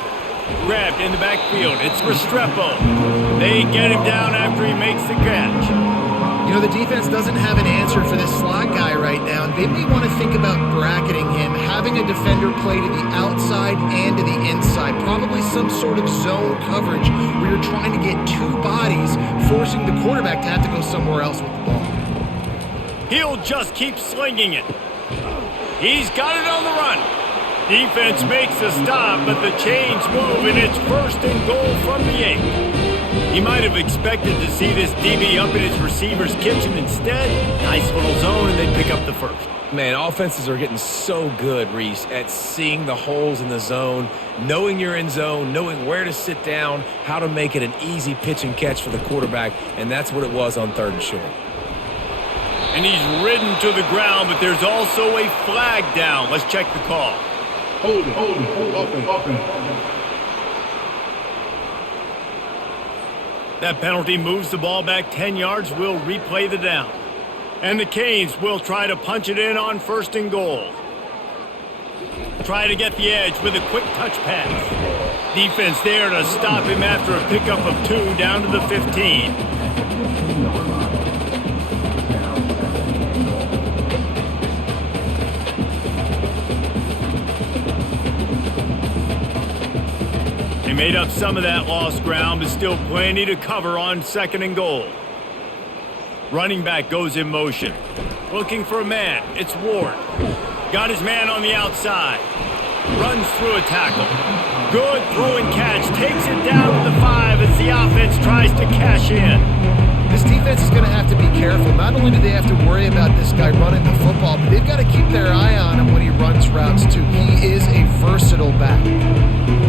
Grabbed in the backfield. It's Restrepo. They get him down after he makes the catch. You know, the defense doesn't have an answer for this slot guy right now, and they may want to think about bracketing him, having a defender play to the outside and to the inside, probably some sort of zone coverage where you're trying to get 2 bodies, forcing the quarterback to have to go somewhere else with the ball. He'll just keep slinging it. He's got it on the run. Defense makes a stop, but the chains move, and it's 1st and goal from the 8. He might have expected to see this DB up in his receiver's kitchen. Instead, nice little zone, and they pick up the first. Man, offenses are getting so good, Reese, at seeing the holes in the zone, knowing you're in zone, knowing where to sit down, how to make it an easy pitch and catch for the quarterback, and that's what it was on 3rd and short. And he's ridden to the ground, but there's also a flag down. Let's check the call. Hold it. That penalty moves the ball back 10 yards. We'll replay the down. And the Canes will try to punch it in on 1st and goal. Try to get the edge with a quick touch pass. Defense there to stop him after a pickup of 2 down to the 15. They made up some of that lost ground, but still plenty to cover on 2nd and goal. Running back goes in motion. Looking for a man. It's Ward. Got his man on the outside. Runs through a tackle. Good throw and catch. Takes it down to the 5 as the offense tries to cash in. This defense is going to have to be careful. Not only do they have to worry about this guy running the football, but they've got to keep their eye on him when he runs routes too. He is a versatile back.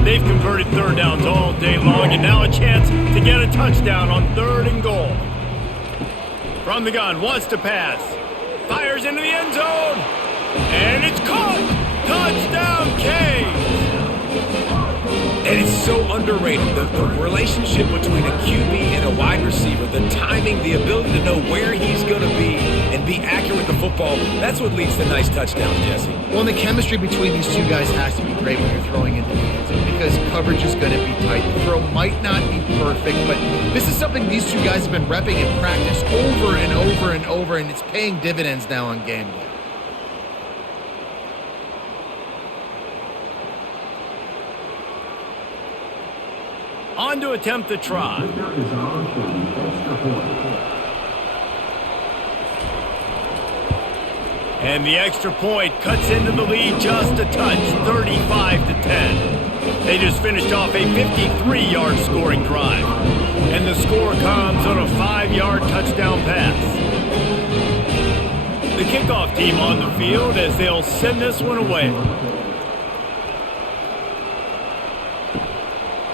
They've converted 3rd downs all day long, and now a chance to get a touchdown on 3rd and goal. From the gun, wants to pass. Fires into the end zone. And it's caught. Touchdown, Canes. And it's so underrated. The relationship between a QB and a wide receiver, the timing, the ability to know where he's going to be and be accurate with the football, that's what leads to nice touchdowns, Jesse. Well, and the chemistry between these two guys has to be great when you're throwing into the end zone because coverage is going to be tight. The throw might not be perfect, but this is something these two guys have been repping in practice over and over and over, and it's paying dividends now on game day. On to attempt the try. And the extra point cuts into the lead just a touch, 35-10. They just finished off a 53-yard scoring drive. And the score comes on a 5-yard touchdown pass. The kickoff team on the field as they'll send this one away.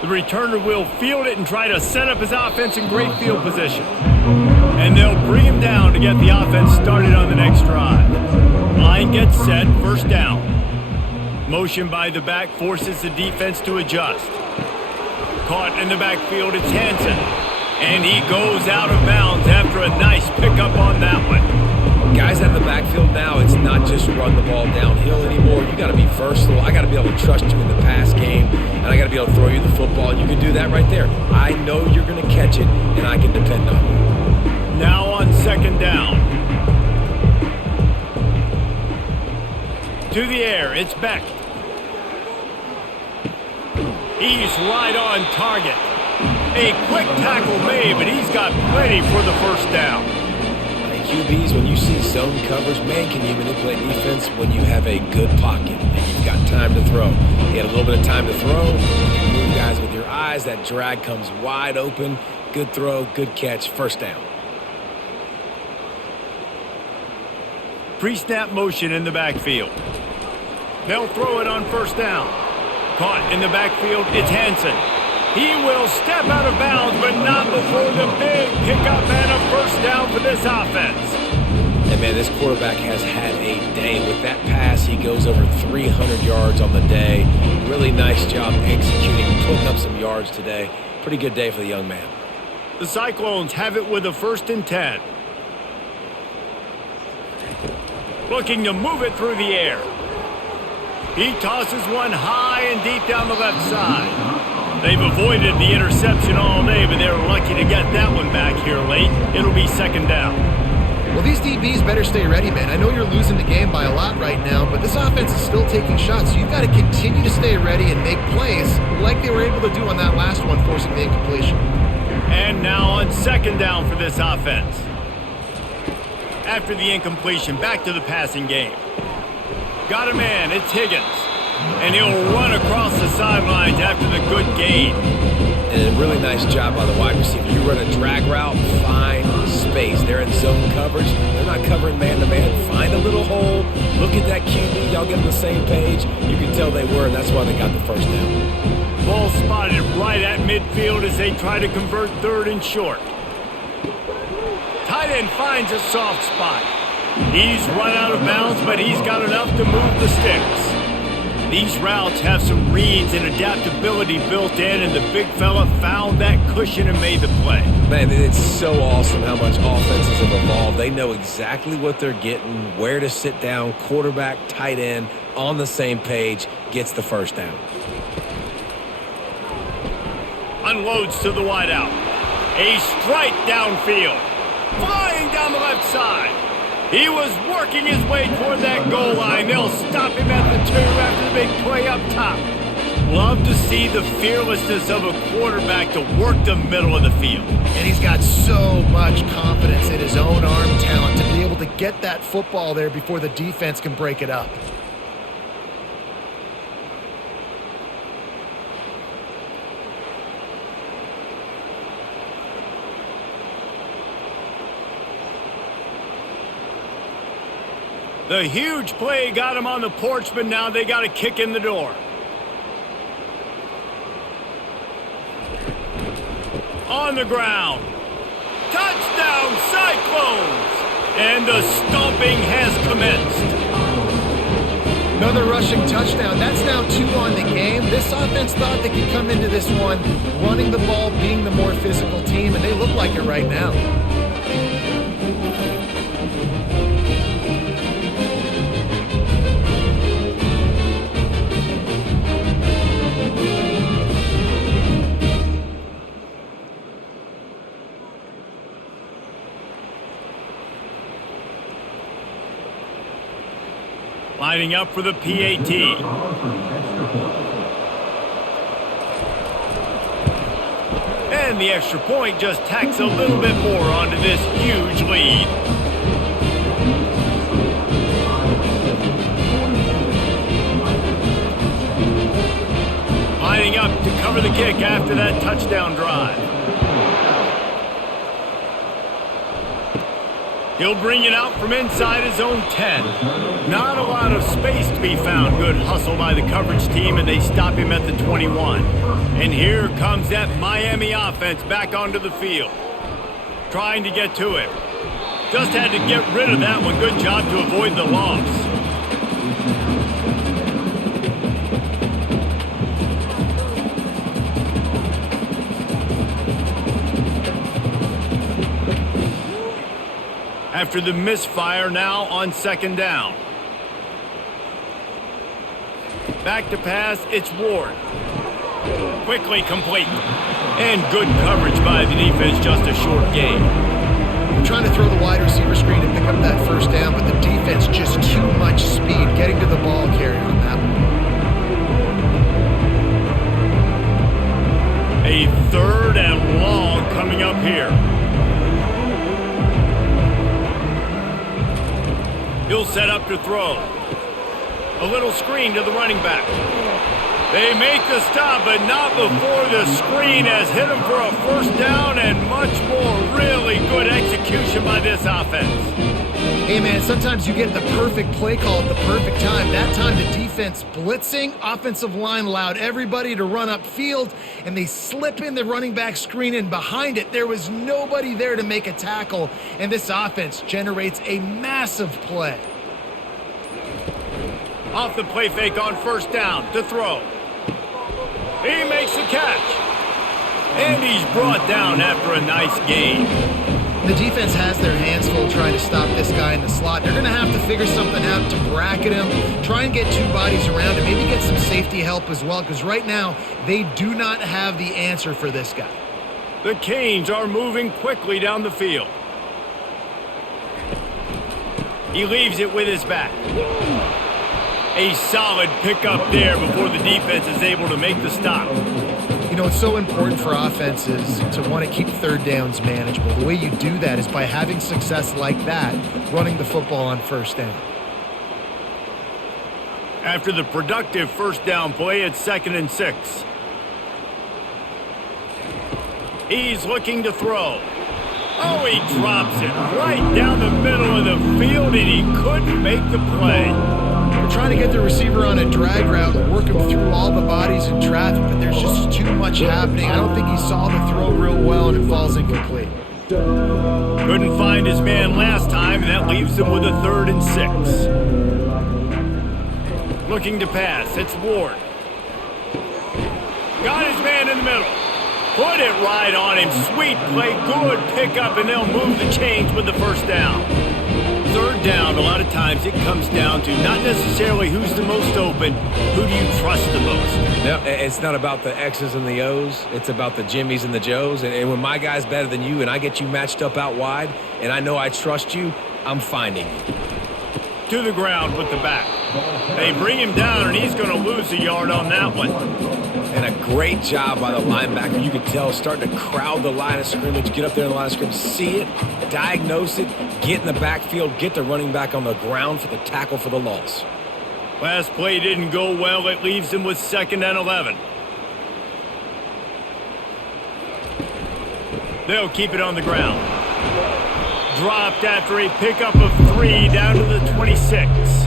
The returner will field it and try to set up his offense in great field position. And they'll bring him down to get the offense started on the next drive. Line gets set, first down. Motion by the back forces the defense to adjust. Caught in the backfield, it's Hansen. And he goes out of bounds after a nice pickup on that one. Guys out of the backfield now, it's not just run the ball downhill anymore. You got to be versatile. I got to be able to trust you in the pass game, and I got to be able to throw you the football, and you can do that right there. I know you're going to catch it, and I can depend on it. Now on second down. To the air, it's Beck. He's right on target. A quick tackle made, but he's got plenty for the first down. QBs, when you see zone coverage, man, can you manipulate defense when you have a good pocket and you've got time to throw. You had a little bit of time to throw. You can move guys with your eyes. That drag comes wide open. Good throw, good catch, first down. Pre-snap motion in the backfield. They'll throw it on first down. Caught in the backfield, it's Hansen. He will step out of bounds, but not before the big pickup and a first down for this offense. And, man, this quarterback has had a day. With that pass, he goes over 300 yards on the day. Really nice job executing, putting up some yards today. Pretty good day for the young man. The Cyclones have it with a 1st and 10. Looking to move it through the air. He tosses one high and deep down the left side. They've avoided the interception all day, but they're lucky to get that one back here late. It'll be second down. Well, these DBs better stay ready, man. I know you're losing the game by a lot right now, but this offense is still taking shots, so you've got to continue to stay ready and make plays like they were able to do on that last one, forcing the incompletion. And now on second down for this offense. After the incompletion, back to the passing game. Got a man, it's Higgins. And he'll run across the sidelines after the good gain. And a really nice job by the wide receiver. You run a drag route, find space. They're in zone coverage. They're not covering man-to-man. Find a little hole. Look at that QB. Y'all get on the same page. You can tell they were, and that's why they got the first down. Ball spotted right at midfield as they try to convert third and short. Tight end finds a soft spot. He's run out of bounds, but he's got enough to move the sticks. These routes have some reads and adaptability built in, and the big fella found that cushion and made the play. Man, it's so awesome how much offenses have evolved. They know exactly what they're getting, where to sit down, quarterback, tight end, on the same page, gets the first down. Unloads to the wideout. A strike downfield. Flying down the left side. He was working his way toward that goal line. They'll stop him at the 2 after the big play up top. Love to see the fearlessness of a quarterback to work the middle of the field. And he's got so much confidence in his own arm talent to be able to get that football there before the defense can break it up. The huge play got him on the porch, but now they got a kick in the door. On the ground. Touchdown, Cyclones! And the stomping has commenced. Another rushing touchdown. That's now 2 on the game. This offense thought they could come into this one running the ball, being the more physical team, and they look like it right now. Lining up for the PAT. And the extra point just tacks a little bit more onto this huge lead. Lining up to cover the kick after that touchdown drive. He'll bring it out from inside his own 10. Not a lot of space to be found. Good hustle by the coverage team, and they stop him at the 21. And here comes that Miami offense back onto the field. Trying to get to him. Just had to get rid of that one. Good job to avoid the loss. After the misfire, now on second down. Back to pass, it's Ward. Quickly complete. And good coverage by the defense, just a short gain. I'm trying to throw the wide receiver screen and pick up that first down, but the defense just too much speed getting to the ball carrier on that one. A 3rd and long coming up here. He'll set up to throw. A little screen to the running back. They make the stop, but not before the screen has hit him for a first down and much more. Really good execution by this offense. Hey, man, sometimes you get the perfect play call at the perfect time. That time the defense blitzing, offensive line allowed everybody to run upfield, and they slip in the running back screen, and behind it, there was nobody there to make a tackle, and this offense generates a massive play. Off the play fake on first down to throw. He makes the catch. And he's brought down after a nice gain. The defense has their hands full trying to stop this guy in the slot. They're going to have to figure something out to bracket him, try and get 2 bodies around him, maybe get some safety help as well, because right now they do not have the answer for this guy. The Canes are moving quickly down the field. He leaves it with his back. A solid pickup there before the defense is able to make the stop. You know, it's so important for offenses to want to keep 3rd downs manageable. The way you do that is by having success like that, running the football on first down. After the productive first down play, it's 2nd and 6. He's looking to throw. Oh, he drops it right down the middle of the field, and he couldn't make the play. They're trying to get the receiver on a drag route and work him through all the bodies in traffic, but there's just too much happening. I don't think he saw the throw real well, and it falls incomplete. Couldn't find his man last time, and that leaves him with a 3rd and 6. Looking to pass, it's Ward. Got his man in the middle. Put it right on him. Sweet play, good pickup, and they'll move the chains with the first down. 3rd down, a lot of times it comes down to not necessarily who's the most open, who do you trust the most? No, it's not about the X's and the O's. It's about the Jimmys and the Joes. And when my guy's better than you and I get you matched up out wide and I know I trust you, I'm finding you. To the ground with the back. They bring him down, and he's going to lose a yard on that one. And a great job by the linebacker. You can tell starting to crowd the line of scrimmage, get up there in the line of scrimmage, see it, diagnose it, get in the backfield, get the running back on the ground for the tackle for the loss. Last play didn't go well. It leaves him with 2nd and 11. They'll keep it on the ground. Dropped after a pickup of 3 down to the 26.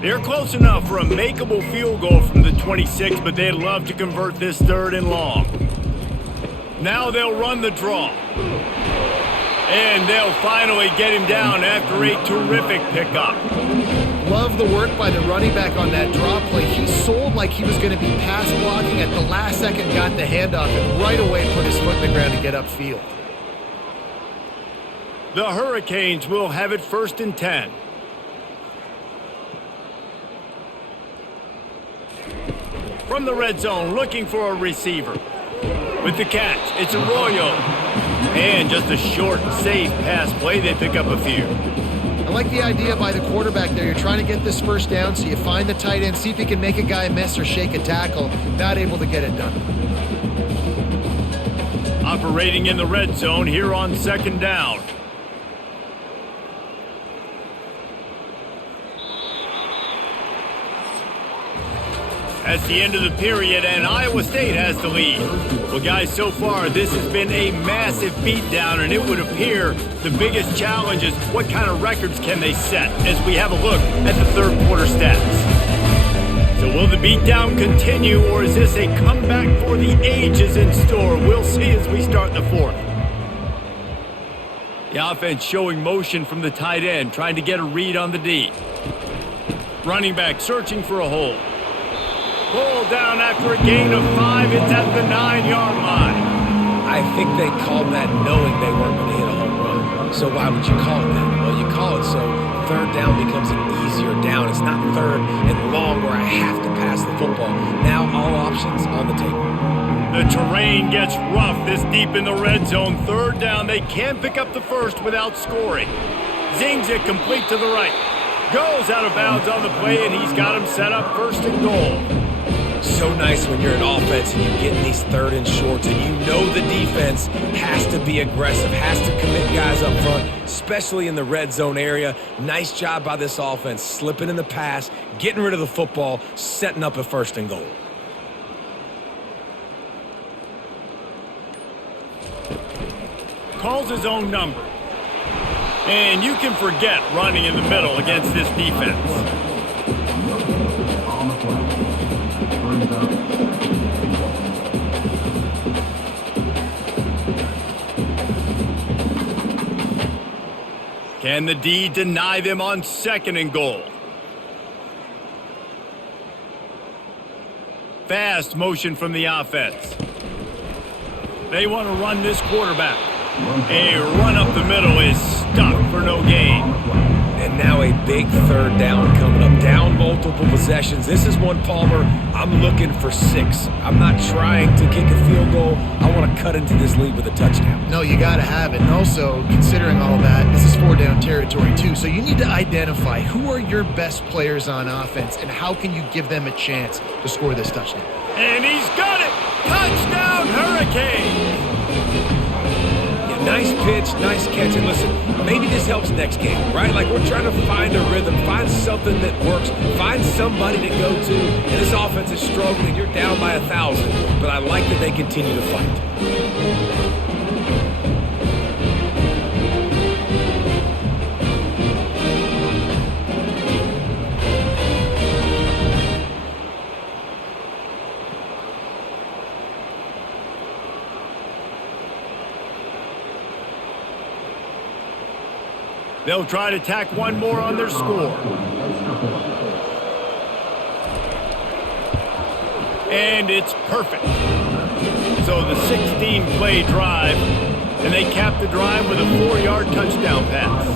They're close enough for a makeable field goal from the 26, but they'd love to convert this 3rd and long. Now they'll run the draw. And they'll finally get him down after a terrific pickup. Love the work by the running back on that draw play. He sold like he was going to be pass blocking. At the last second, got the handoff and right away put his foot in the ground to get upfield. The Hurricanes will have it 1st and 10. From the red zone, looking for a receiver. With the catch, it's Arroyo. And just a short, safe pass play, they pick up a few. I like the idea by the quarterback there. You're trying to get this 1st down, so you find the tight end, see if he can make a guy miss or shake a tackle. Not able to get it done. Operating in the red zone here on 2nd down. That's the end of the period, and Iowa State has the lead. Well, guys, so far, this has been a massive beatdown, and it would appear the biggest challenge is what kind of records can they set as we have a look at the 3rd quarter stats. So will the beatdown continue, or is this a comeback for the ages in store? We'll see as we start the 4th. The offense showing motion from the tight end, trying to get a read on the D. Running back searching for a hole. Pulled down after a gain of 5. It's at the 9-yard line. I think they called that knowing they weren't going to hit a home run. So why would you call it that? Well, you call it so 3rd down becomes an easier down. It's not 3rd and long where I have to pass the football. Now all options on the table. The terrain gets rough this deep in the red zone. 3rd down. They can't pick up the 1st without scoring. Zings it complete to the right. Goes out of bounds on the play, and he's got him set up 1st and goal. So nice when you're an offense and you get in these 3rd and shorts and you know the defense has to be aggressive, has to commit guys up front, especially in the red zone area. Nice job by this offense, slipping in the pass, getting rid of the football, setting up a 1st and goal. Calls his own number. And you can forget running in the middle against this defense. Can the D deny them on 2nd and goal? Fast motion from the offense. They want to run this quarterback. A run up the middle is stuck for no gain. And now a big 3rd down coming up. Down multiple possessions. This is one, Palmer, I'm looking for 6. I'm not trying to kick a field goal. I want to cut into this lead with a touchdown. No, you got to have it. And also, considering all that, this is 4-down territory too. So you need to identify who are your best players on offense and how can you give them a chance to score this touchdown. And he's got it! Touchdown, Hurricanes! Nice pitch, nice catch. And listen, maybe this helps next game, right? Like we're trying to find a rhythm, find something that works, find somebody to go to. And this offense is struggling. You're down by 1,000. But I like that they continue to fight. They'll try to tack one more on their score. And it's perfect. So the 16-play drive, and they cap the drive with a 4-yard touchdown pass.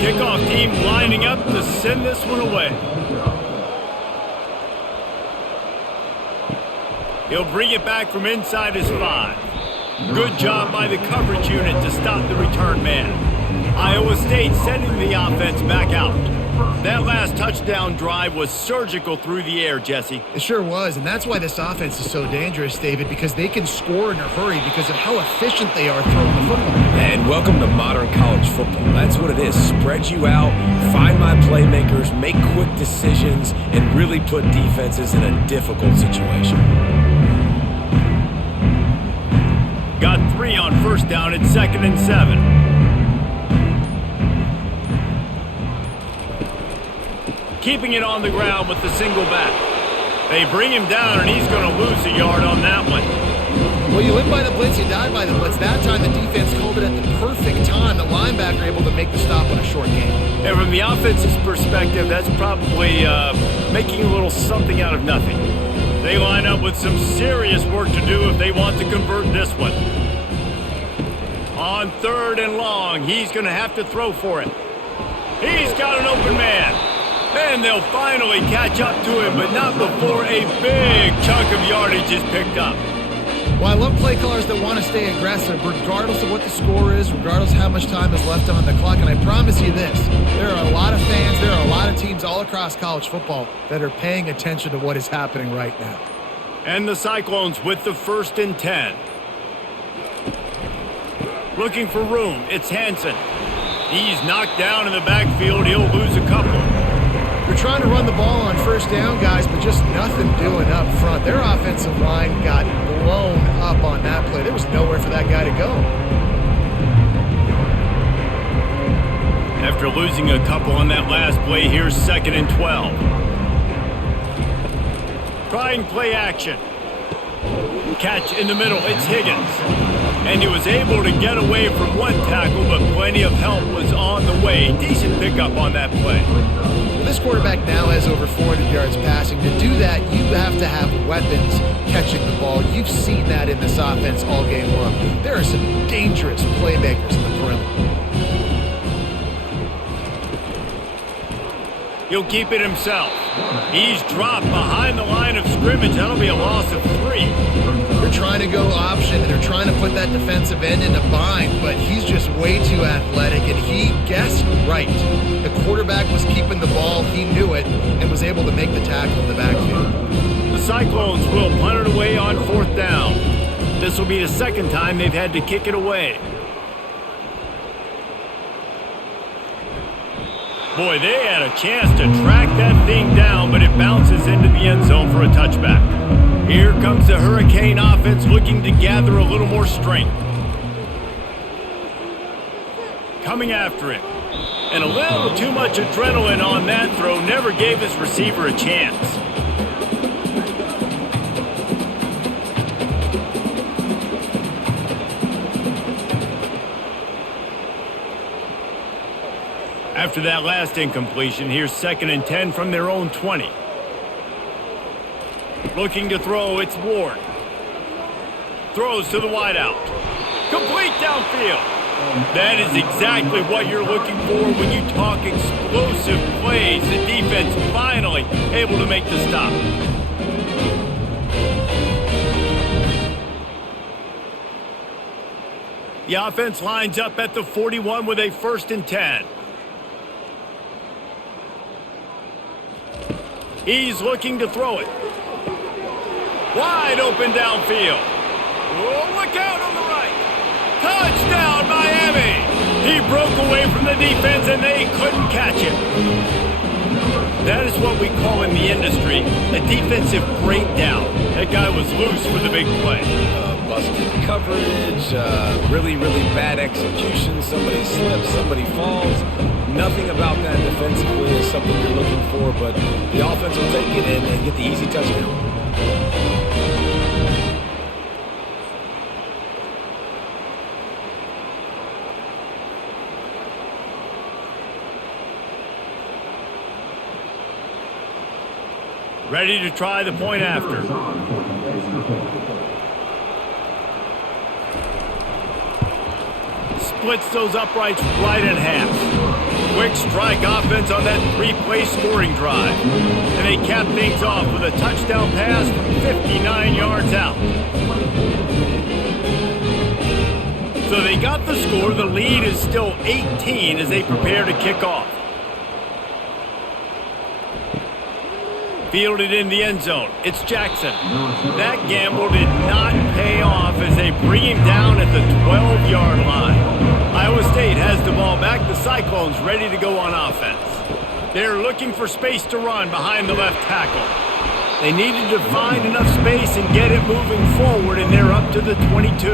Kickoff team lining up to send this one away. He'll bring it back from inside his 5. Good job by the coverage unit to stop the return man. Iowa State sending the offense back out. That last touchdown drive was surgical through the air, Jesse. It sure was, and that's why this offense is so dangerous, David, because they can score in a hurry because of how efficient they are throwing the football. And welcome to modern college football. That's what it is. Spread you out, find my playmakers, make quick decisions, and really put defenses in a difficult situation. Got 3 on 1st down at 2nd and 7. keeping it on the ground with the single back. They bring him down, and he's going to lose a yard on that one. Well, you live by the blitz, you die by the blitz. That time the defense called it at the perfect time. The linebacker able to make the stop on a short gain. And from the offense's perspective, that's probably making a little something out of nothing. They line up with some serious work to do if they want to convert this one. On 3rd and long, he's going to have to throw for it. He's got an open man. And they'll finally catch up to him, but not before a big chunk of yardage is picked up. Well, I love play callers that want to stay aggressive regardless of what the score is, regardless of how much time is left on the clock. And I promise you this, there are a lot of fans, there are a lot of teams all across college football that are paying attention to what is happening right now. And the Cyclones with the 1st and 10. Looking for room, it's Hansen. He's knocked down in the backfield, he'll lose a couple. They're trying to run the ball on 1st down, guys, but just nothing doing up front. Their offensive line got blown up on that play. There was nowhere for that guy to go. After losing a couple on that last play, here's 2nd and 12. Trying play action. Catch in the middle, it's Higgins. And he was able to get away from one tackle, but plenty of help was on the way. Decent pickup on that play. This quarterback now has over 400 yards passing. To do that, you have to have weapons catching the ball. You've seen that in this offense all game long. There are some dangerous playmakers in the perimeter. He'll keep it himself. He's dropped behind the line of scrimmage. That'll be a loss of 3. They're trying to go option, and they're trying to put that defensive end in a bind, but he's just way too athletic, and he guessed right. The quarterback was keeping the ball, he knew it, and was able to make the tackle in the backfield. The Cyclones will punt it away on 4th down. This will be the 2nd time they've had to kick it away. Boy, they had a chance to track that thing down, but it bounces into the end zone for a touchback. Here comes the Hurricane offense looking to gather a little more strength. Coming after him. And a little too much adrenaline on that throw never gave his receiver a chance. After that last incompletion, here's 2nd and 10 from their own 20. Looking to throw, it's Ward. Throws to the wideout. Complete downfield. That is exactly what you're looking for when you talk explosive plays. The defense finally able to make the stop. The offense lines up at the 41 with a 1st and 10. He's looking to throw it. Wide open downfield. Oh, look out on the right. Touchdown, Miami. He broke away from the defense, and they couldn't catch him. That is what we call in the industry a defensive breakdown. That guy was loose for the big play. Busted coverage, really bad execution. Somebody slips, somebody falls. Nothing about that defensively is something you're looking for, but the offense will take it in and get the easy touchdown. Ready to try the point after. Splits those uprights right in half. Quick strike offense on that 3-play scoring drive. And they cap things off with a touchdown pass from 59 yards out. So they got the score. The lead is still 18 as they prepare to kick off. Fielded in the end zone. It's Jackson. That gamble did not pay off as they bring him down at the 12-yard line. Iowa State has the ball back. The Cyclones ready to go on offense. They're looking for space to run behind the left tackle. They needed to find enough space and get it moving forward, and they're up to the 22.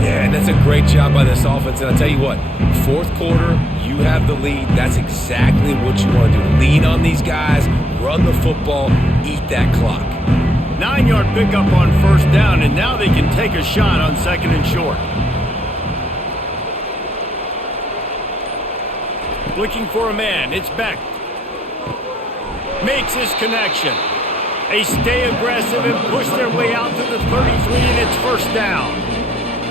Yeah, and that's a great job by this offense. And I'll tell you what, fourth quarter, you have the lead. That's exactly what you want to do. Lean on these guys, run the football, eat that clock. 9-yard pickup on first down, and now they can take a shot on second and short. Looking for a man, it's Beck. Makes his connection. They stay aggressive and push their way out to the 33, and it's first down.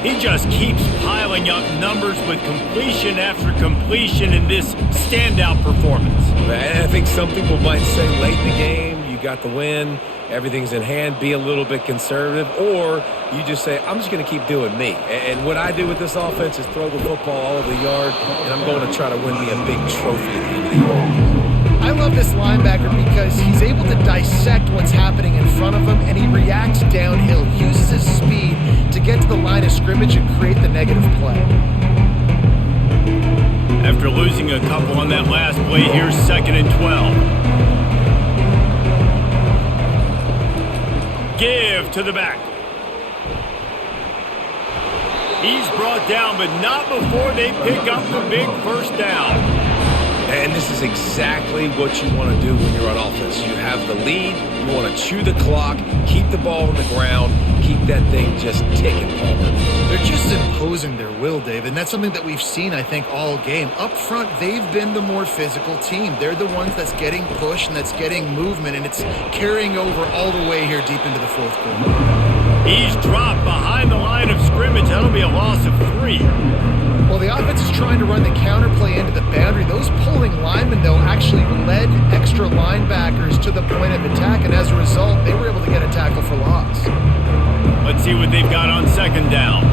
He just keeps piling up numbers with completion after completion in this standout performance. I think some people might say late in the game, you got the win, everything's in hand, be a little bit conservative, or you just say, I'm just going to keep doing me. And what I do with this offense is throw the football all over the yard, and I'm going to try to win me a big trophy at the end of the year. I love this linebacker because he's able to dissect what's happening in front of him, and he reacts downhill, uses his speed to get to the line of scrimmage and create the negative play. After losing a couple on that last play, here's second and 12. Give to the back. He's brought down, but not before they pick up the big first down. And this is exactly what you want to do when you're on offense. You have the lead, you want to chew the clock, keep the ball on the ground, keep that thing just ticking, Palmer. They're just imposing their will, Dave, and that's something that we've seen, I think, all game. Up front, they've been the more physical team. They're the ones that's getting pushed and that's getting movement, and it's carrying over all the way here deep into the fourth quarter. He's dropped behind the line of scrimmage. That'll be a loss of 3. Well, the offense is trying to run the counterplay into the boundary. Those pulling linemen, though, actually led extra linebackers to the point of attack, and as a result, they were able to get a tackle for loss. Let's see what they've got on second down.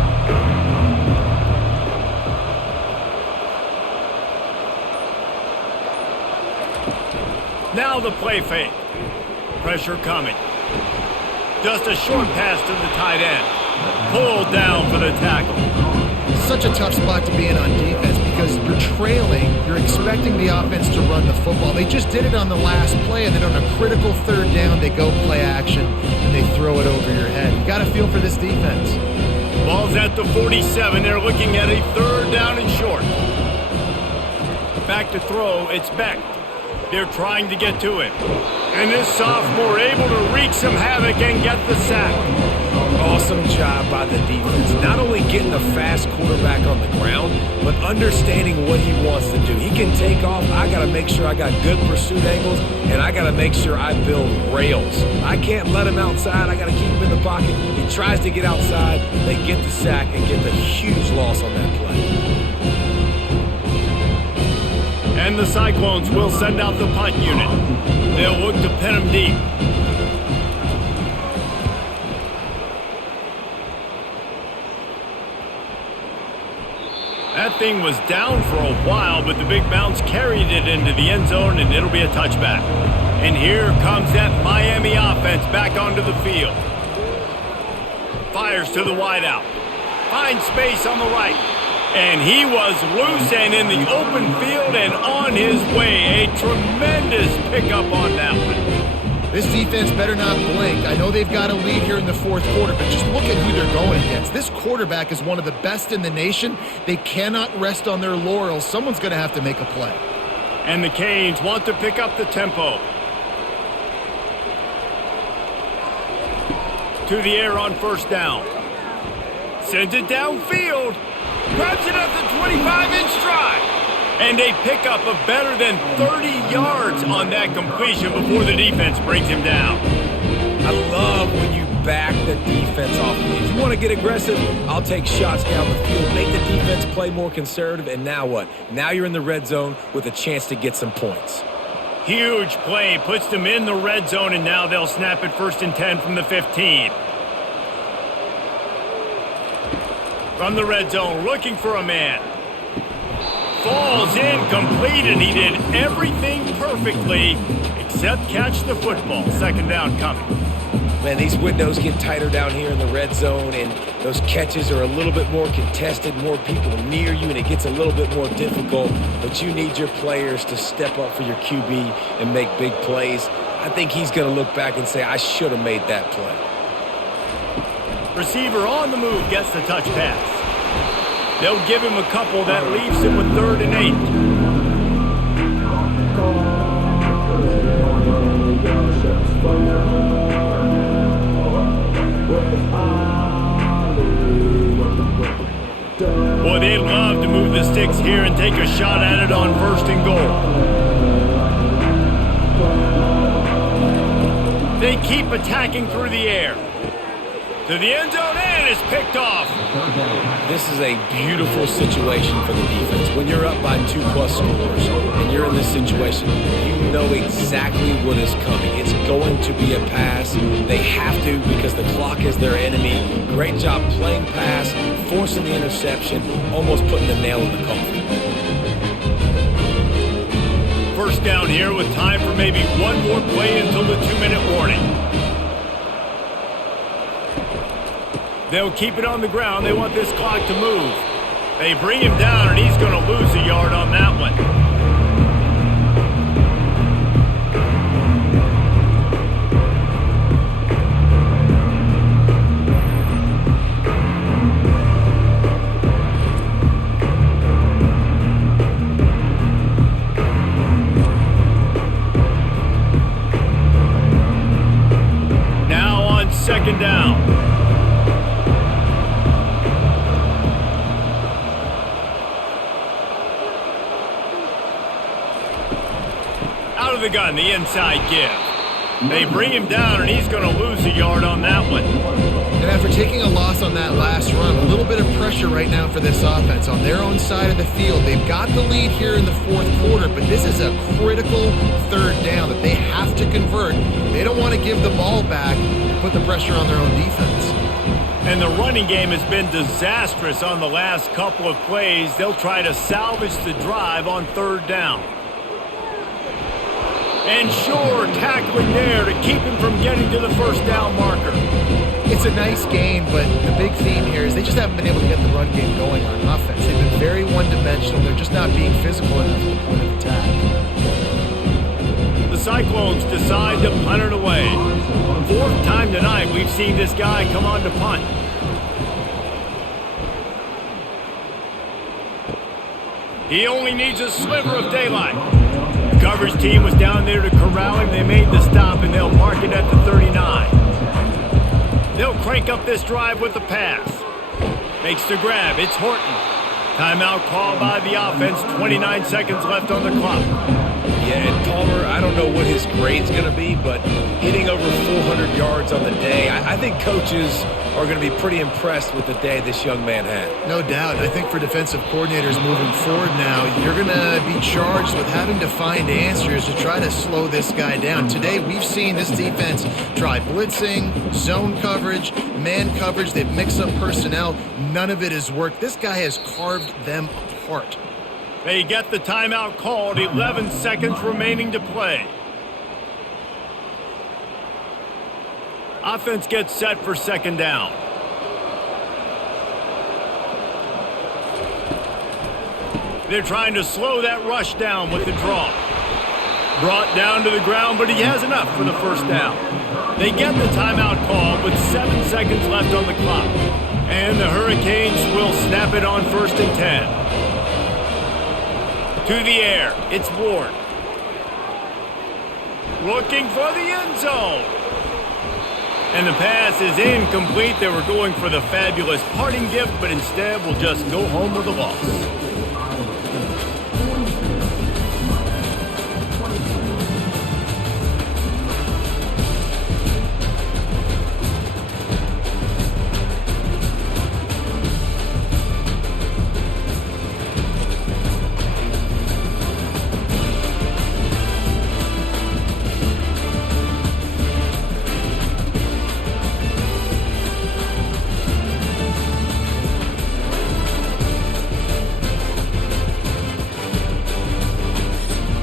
Now the play fake. Pressure coming. Just a short pass to the tight end. Pulled down for the tackle. Such a tough spot to be in on defense because you're trailing, you're expecting the offense to run the football. They just did it on the last play, and then on a critical third down, they go play action, and they throw it over your head. You got to feel for this defense. Ball's at the 47. They're looking at a third down and short. Back to throw, it's Beck. They're trying to get to him. And this sophomore able to wreak some havoc and get the sack. Awesome job by the defense. Not only getting a fast quarterback on the ground, but understanding what he wants to do. He can take off. I got to make sure I got good pursuit angles, and I got to make sure I build rails. I can't let him outside. I got to keep him in the pocket. He tries to get outside. They get the sack and get the huge loss on that play. And the Cyclones will send out the punt unit. They'll look to pin him deep. That thing was down for a while, but the big bounce carried it into the end zone, and it'll be a touchback. And here comes that Miami offense back onto the field. Fires to the wideout. Finds space on the right. And he was loose and in the open field and on his way. A tremendous pickup on that one. This defense better not blink. I know they've got a lead here in the fourth quarter, but just look at who they're going against. This quarterback is one of the best in the nation. They cannot rest on their laurels. Someone's going to have to make a play. And the Canes want to pick up the tempo. To the air on first down. Sends it downfield. Grabs it at the 25-inch stride. And a pickup of better than 30 yards on that completion before the defense brings him down. I love when you back the defense off. If you want to get aggressive, I'll take shots down the field, make the defense play more conservative, and now what? Now you're in the red zone with a chance to get some points. Huge play, puts them in the red zone, and now they'll snap it 1st and 10 from the 15. From the red zone, looking for a man. Falls incomplete, and he did everything perfectly except catch the football. Second down coming. Man, these windows get tighter down here in the red zone, and those catches are a little bit more contested, more people near you, and it gets a little bit more difficult. But you need your players to step up for your QB and make big plays. I think he's going to look back and say, I should have made that play. Receiver on the move gets the touch pass. They'll give him a couple that leaves him with 3rd and 8. Boy, they'd love to move the sticks here and take a shot at it on 1st and goal. They keep attacking through the air. To the end zone, and it's picked off. This is a beautiful situation for the defense. When you're up by 2+ scores and you're in this situation, you know exactly what is coming. It's going to be a pass. They have to because the clock is their enemy. Great job playing pass, forcing the interception, almost putting the nail in the coffin. First down here with time for maybe one more play until the 2-minute warning. They'll keep it on the ground. They want this clock to move. They bring him down, and he's going to lose a yard on that one. Now on 2nd down. The gun, the inside give. They bring him down, and he's going to lose a yard on that one. And after taking a loss on that last run, a little bit of pressure right now for this offense on their own side of the field. They've got the lead here in the 4th quarter, but this is a critical 3rd down that they have to convert. They don't want to give the ball back and put the pressure on their own defense. And the running game has been disastrous on the last couple of plays. They'll try to salvage the drive on 3rd down. And sure, tackling there to keep him from getting to the 1st down marker. It's a nice game, but the big theme here is they just haven't been able to get the run game going on offense. They've been very one-dimensional. They're just not being physical enough at the point of attack. The Cyclones decide to punt it away. 4th time tonight we've seen this guy come on to punt. He only needs a sliver of daylight. The coverage team was down there to corral him. They made the stop, and they'll mark it at the 39. They'll crank up this drive with the pass. Makes the grab. It's Horton. Timeout called by the offense. 29 seconds left on the clock. Yeah, and Palmer, I don't know what his grade's going to be, but hitting over 400 yards on the day, I think coaches are going to be pretty impressed with the day this young man had. No doubt. I think for defensive coordinators moving forward now, you're going to be charged with having to find answers to try to slow this guy down. Today, we've seen this defense try blitzing, zone coverage, man coverage. They've mixed up personnel. None of it has worked. This guy has carved them apart. They get the timeout called. 11 seconds remaining to play. Offense gets set for 2nd down. They're trying to slow that rush down with the draw. Brought down to the ground, but he has enough for the 1st down. They get the timeout called with 7 seconds left on the clock. And the Hurricanes will snap it on 1st and 10. To the air, it's Ward. Looking for the end zone. And the pass is incomplete. They were going for the fabulous parting gift, but instead will just go home with a loss.